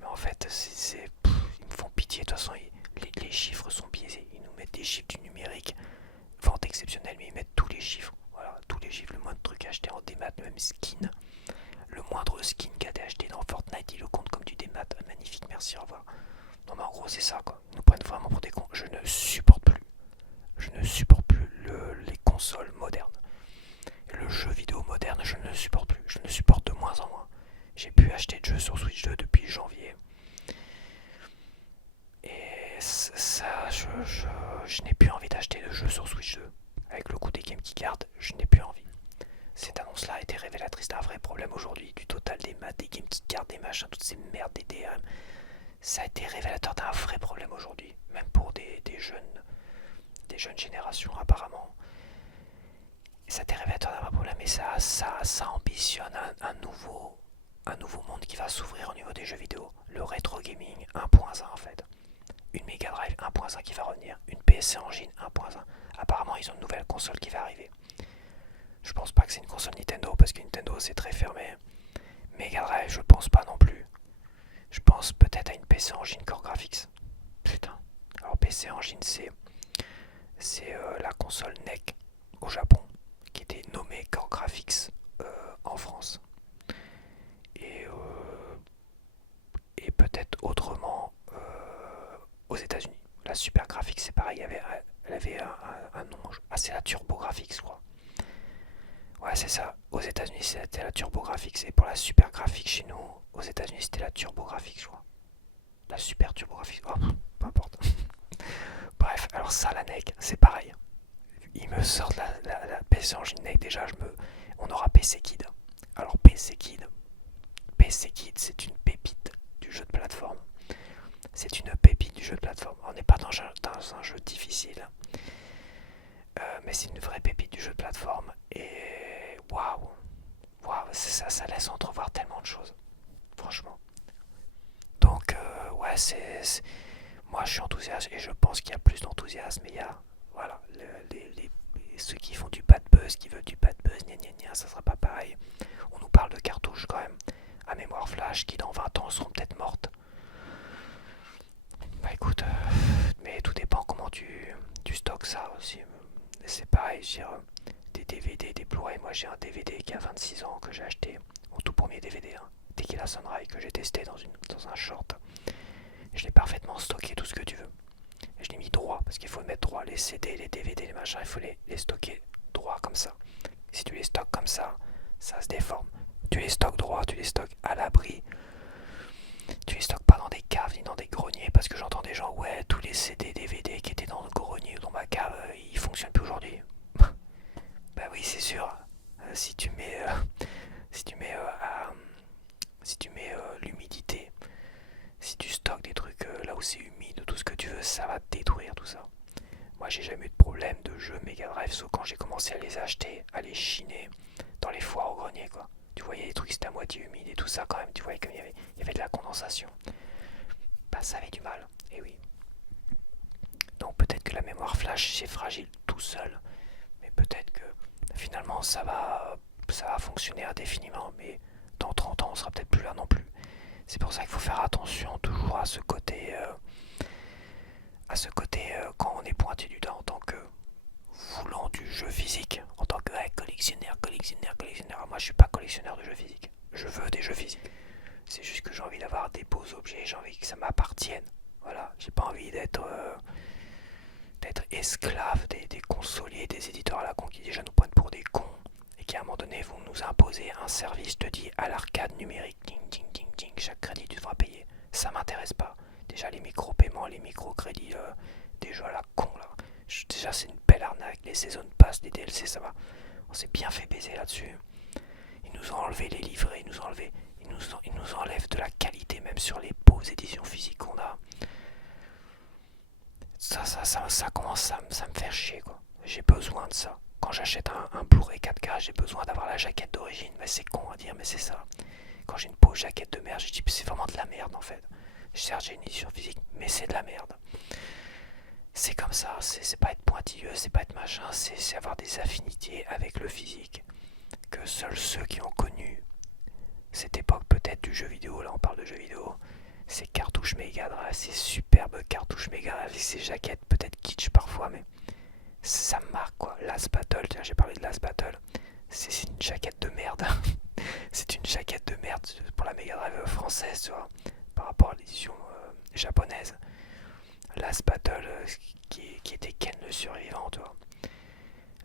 Mais en fait ils me font pitié, de toute façon les chiffres sont biaisés, ils nous mettent des chiffres du numérique, vente exceptionnelle, mais ils mettent tous les chiffres, voilà, tous les chiffres, le moindre truc acheté en démat, même skin. Le moindre skin qu'a été acheté dans Fortnite, il le compte comme du démat. Magnifique, merci, au revoir. Non mais en gros c'est ça quoi. Ils nous prennent vraiment pour des cons. Je ne supporte plus. Je ne supporte plus les consoles modernes. Le jeu vidéo moderne, je ne le supporte plus. Je ne le supporte de moins en moins. J'ai pu acheter de jeux sur Switch 2 depuis janvier. Et ça, je n'ai plus envie d'acheter de jeux sur Switch 2. Avec le coût des games qui gardent, je n'ai plus envie. Cette annonce-là a été révélatrice d'un vrai problème aujourd'hui, du total des maths, des games qui gardent, des machins, toutes ces merdes, des DRM. Ça a été révélateur d'un vrai problème aujourd'hui, même pour des jeunes générations apparemment. Ça a été révélateur d'un vrai problème et ça ambitionne un nouveau monde qui va s'ouvrir au niveau des jeux vidéo. Le rétro gaming 1.1 en fait. Une Mega Drive 1.5 qui va revenir, une PC Engine 1.1. Apparemment ils ont une nouvelle console qui va arriver. Je pense pas que c'est une console Nintendo parce que Nintendo c'est très fermé. Mega Drive, je pense pas non plus. Je pense peut-être à une PC Engine Core Graphics. Putain. Alors PC Engine c'est la console NEC au Japon qui était nommée Core Graphics en France. Et, et peut-être autrement aux États-Unis. La Super Graphics c'est pareil, elle avait un nom. Ah c'est la Turbo Graphics je crois. Ouais, c'est ça. Aux États-Unis, c'était la TurboGrafx. Et pour la Super Graphics chez nous, aux États-Unis, c'était la TurboGrafx, je crois. La Super TurboGrafx. Oh, peu importe. Bref, alors ça, la NEC, c'est pareil. Ils me sortent la PC Engine NEC. Déjà, on aura PC Kid. Alors, PC Kid, c'est une pépite du jeu de plateforme. C'est une pépite du jeu de plateforme. On n'est pas dans un jeu difficile. Mais c'est une vraie pépite du jeu de plateforme. Et waouh, ça laisse entrevoir tellement de choses, franchement. Donc ouais, moi je suis enthousiaste et je pense qu'il y a plus d'enthousiasme. Il y a voilà ceux qui font du bad buzz, qui veulent du bad buzz, ça sera pas pareil. On nous parle de cartouches quand même à mémoire flash qui dans 20 ans seront peut-être mortes. Bah écoute, mais tout dépend comment tu stockes ça aussi. C'est pareil, des DVD, des Blu-ray. Moi j'ai un DVD qui a 26 ans que j'ai acheté, mon tout premier DVD, hein, Tequila Sunrise, que j'ai testé dans un short. Je l'ai parfaitement stocké, tout ce que tu veux. Et je l'ai mis droit, parce qu'il faut mettre droit les CD, les DVD, les machins, il faut les stocker droit comme ça. Si tu les stockes comme ça se déforme. Tu les stockes droit, tu les stockes à l'abri. Tu les stockes pas dans des caves ni dans des greniers, parce que j'entends des gens, ouais, tous les CD, DVD qui étaient dans le grenier ou dans ma cave, ils fonctionnent plus aujourd'hui. Bah oui, c'est sûr, j'ai jamais eu de problème de jeux Mega Drive, sauf quand j'ai commencé à les acheter, à les chiner dans les foires au grenier, quoi. Tu voyais les trucs, c'était à moitié humide et tout ça quand même, tu voyais comme il y avait de la condensation. Bah ça avait du mal, et oui. Donc peut-être que la mémoire flash c'est fragile tout seul, mais peut-être que finalement ça va fonctionner indéfiniment, mais dans 30 ans on sera peut-être plus là non plus. C'est pour ça qu'il faut faire attention toujours à ce côté quand on est pointé du doigt en tant que voulant du jeu physique, en tant que collectionneur. Moi je suis pas collectionneur de jeux physiques, je veux des jeux physiques. C'est juste que j'ai envie d'avoir des beaux objets, j'ai envie que ça m'appartienne. Voilà, j'ai pas envie d'être esclave des consoliers, des éditeurs à la con qui déjà nous pointent pour des cons et qui à un moment donné vont nous imposer un service, te dit à l'arcade numérique, ding ding ding ding, chaque crédit tu devras payer. Ça m'intéresse pas. Déjà les micro-paiements, les micro-crédits, des jeux à la con là. Déjà c'est une belle arnaque, les saison pass, les DLC, ça va. On s'est bien fait baiser là-dessus. Ils nous ont enlevé les livrets, ils nous enlèvent de la qualité même sur les pauvres éditions physiques qu'on a. Ça commence à me faire chier quoi. J'ai besoin de ça. Quand j'achète un Blu-ray 4K, j'ai besoin d'avoir la jaquette d'origine. Mais c'est con à dire, mais c'est ça. Quand j'ai une pauvre jaquette de merde, je dis c'est vraiment de la merde en fait. Certes, j'ai une édition physique, mais c'est de la merde. C'est comme ça, c'est pas être pointilleux, c'est pas être machin, c'est avoir des affinités avec le physique que seuls ceux qui ont connu cette époque peut-être du jeu vidéo, là on parle de jeu vidéo, ces cartouches Mega Drive, ces superbes cartouches Mega Drive, ces jaquettes peut-être kitsch parfois, mais ça me marque quoi. Last Battle, tiens j'ai parlé de Last Battle, c'est une jaquette de merde. C'est une jaquette de merde pour la Mega Drive française, tu vois, par rapport à l'édition japonaise. Last Battle qui était Ken le survivant, tu vois.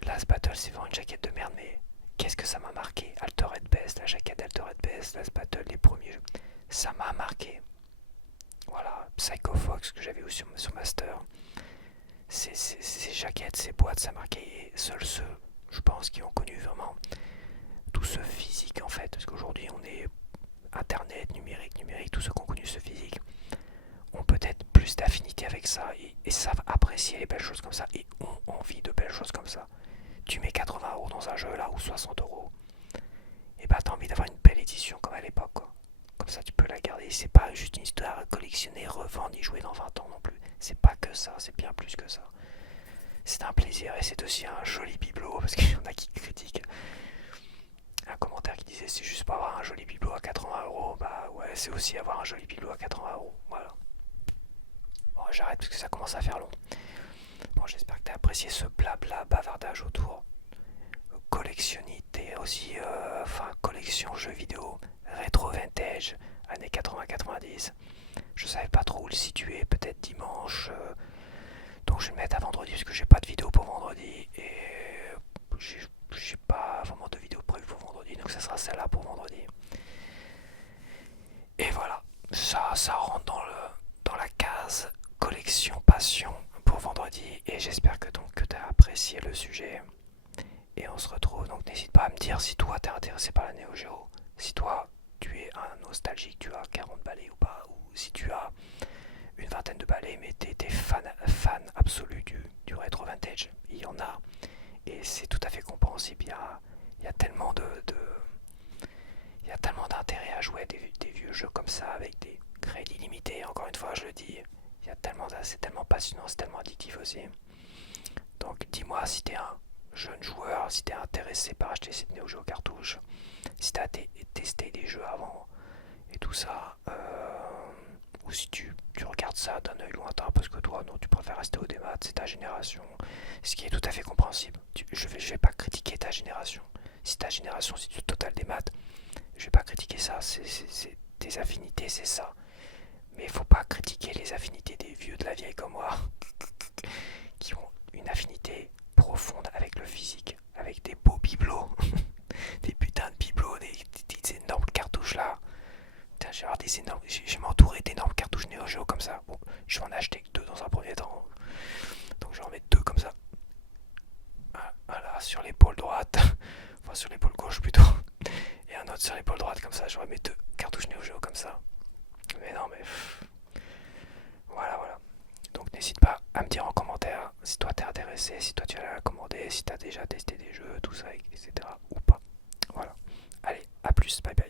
Last Battle c'est vraiment une jaquette de merde, mais qu'est-ce que ça m'a marqué. Altered Beast, la jaquette Altered Beast, Last Battle, les premiers jeux, ça m'a marqué. Voilà, Psycho Fox que j'avais eu sur Master. Ces jaquettes, ces boîtes, ça marquait. Et seuls ceux, je pense, qui ont connu vraiment tout ce physique en fait. Parce qu'aujourd'hui, on est internet, numérique, tous ceux qui ont connu ce physique ont peut-être plus d'affinité avec ça et savent apprécier les belles choses comme ça et ont envie de belles choses comme ça. Tu mets 80€ dans un jeu là ou 60€, et bah t'as envie d'avoir une belle édition comme à l'époque quoi. Comme ça tu peux la garder, c'est pas juste une histoire à collectionner, revendre, y jouer dans 20 ans non plus. C'est pas que ça, c'est bien plus que ça. C'est un plaisir et c'est aussi un joli bibelot parce qu'il y en a qui critiquent. Un commentaire qui disait c'est juste pour avoir un joli bibelot à 80€, bah ouais c'est aussi avoir un joli bibelot à 80€, voilà. Bon j'arrête parce que ça commence à faire long. Bon j'espère que t'as apprécié ce blabla bavardage autour collectionnité aussi, collection jeux vidéo, rétro vintage, années 80-90. Je savais pas trop où le situer, peut-être dimanche, donc je vais le mettre à vendredi parce que j'ai pas de vidéo pour vendredi et j'ai pas vraiment de vidéo prévue pour vendredi, donc ça sera celle-là pour vendredi. Et voilà, ça rentre dans la case collection passion pour vendredi et j'espère que tu as apprécié le sujet. Et on se retrouve, donc n'hésite pas à me dire si toi t'es intéressé par la Neo Geo, si toi tu es un nostalgique, tu as 40 balais ou pas, ou si tu as une vingtaine de balais mais t'es fan absolu du rétro vintage. Il y en a et c'est tout à fait compréhensible. Il y a tellement il y a tellement d'intérêt à jouer des vieux jeux comme ça avec des crédits limités, encore une fois je le dis. C'est tellement passionnant, c'est tellement addictif aussi. Donc dis-moi si t'es un jeune joueur, si t'es intéressé par acheter cette Neo Geo cartouche, si t'as testé des jeux avant et tout ça, ou si tu regardes ça d'un œil lointain parce que toi non tu préfères rester au démat, c'est ta génération, ce qui est tout à fait compréhensible. Je vais pas critiquer ta génération. Si ta génération c'est du total démat, je vais pas critiquer ça, c'est tes affinités, c'est ça. Mais il faut pas critiquer les affinités des vieux de la vieille comme moi qui ont une affinité profonde avec le physique, avec des beaux bibelots, des putains de bibelots, des énormes cartouches là. Putain, je vais m'entourer d'énormes cartouches Neo Geo comme ça. Bon, je vais en acheter que 2 dans un premier temps, donc je vais en mettre 2 comme ça. Voilà, sur l'épaule droite, enfin sur l'épaule gauche plutôt, et un autre sur l'épaule droite comme ça. Je vais mettre 2 cartouches Neo Geo comme ça. Mais non, mais voilà. Donc n'hésite pas à me dire en commentaire si toi t'es intéressé ça, etc. ou pas. Voilà. Allez, à plus, bye bye.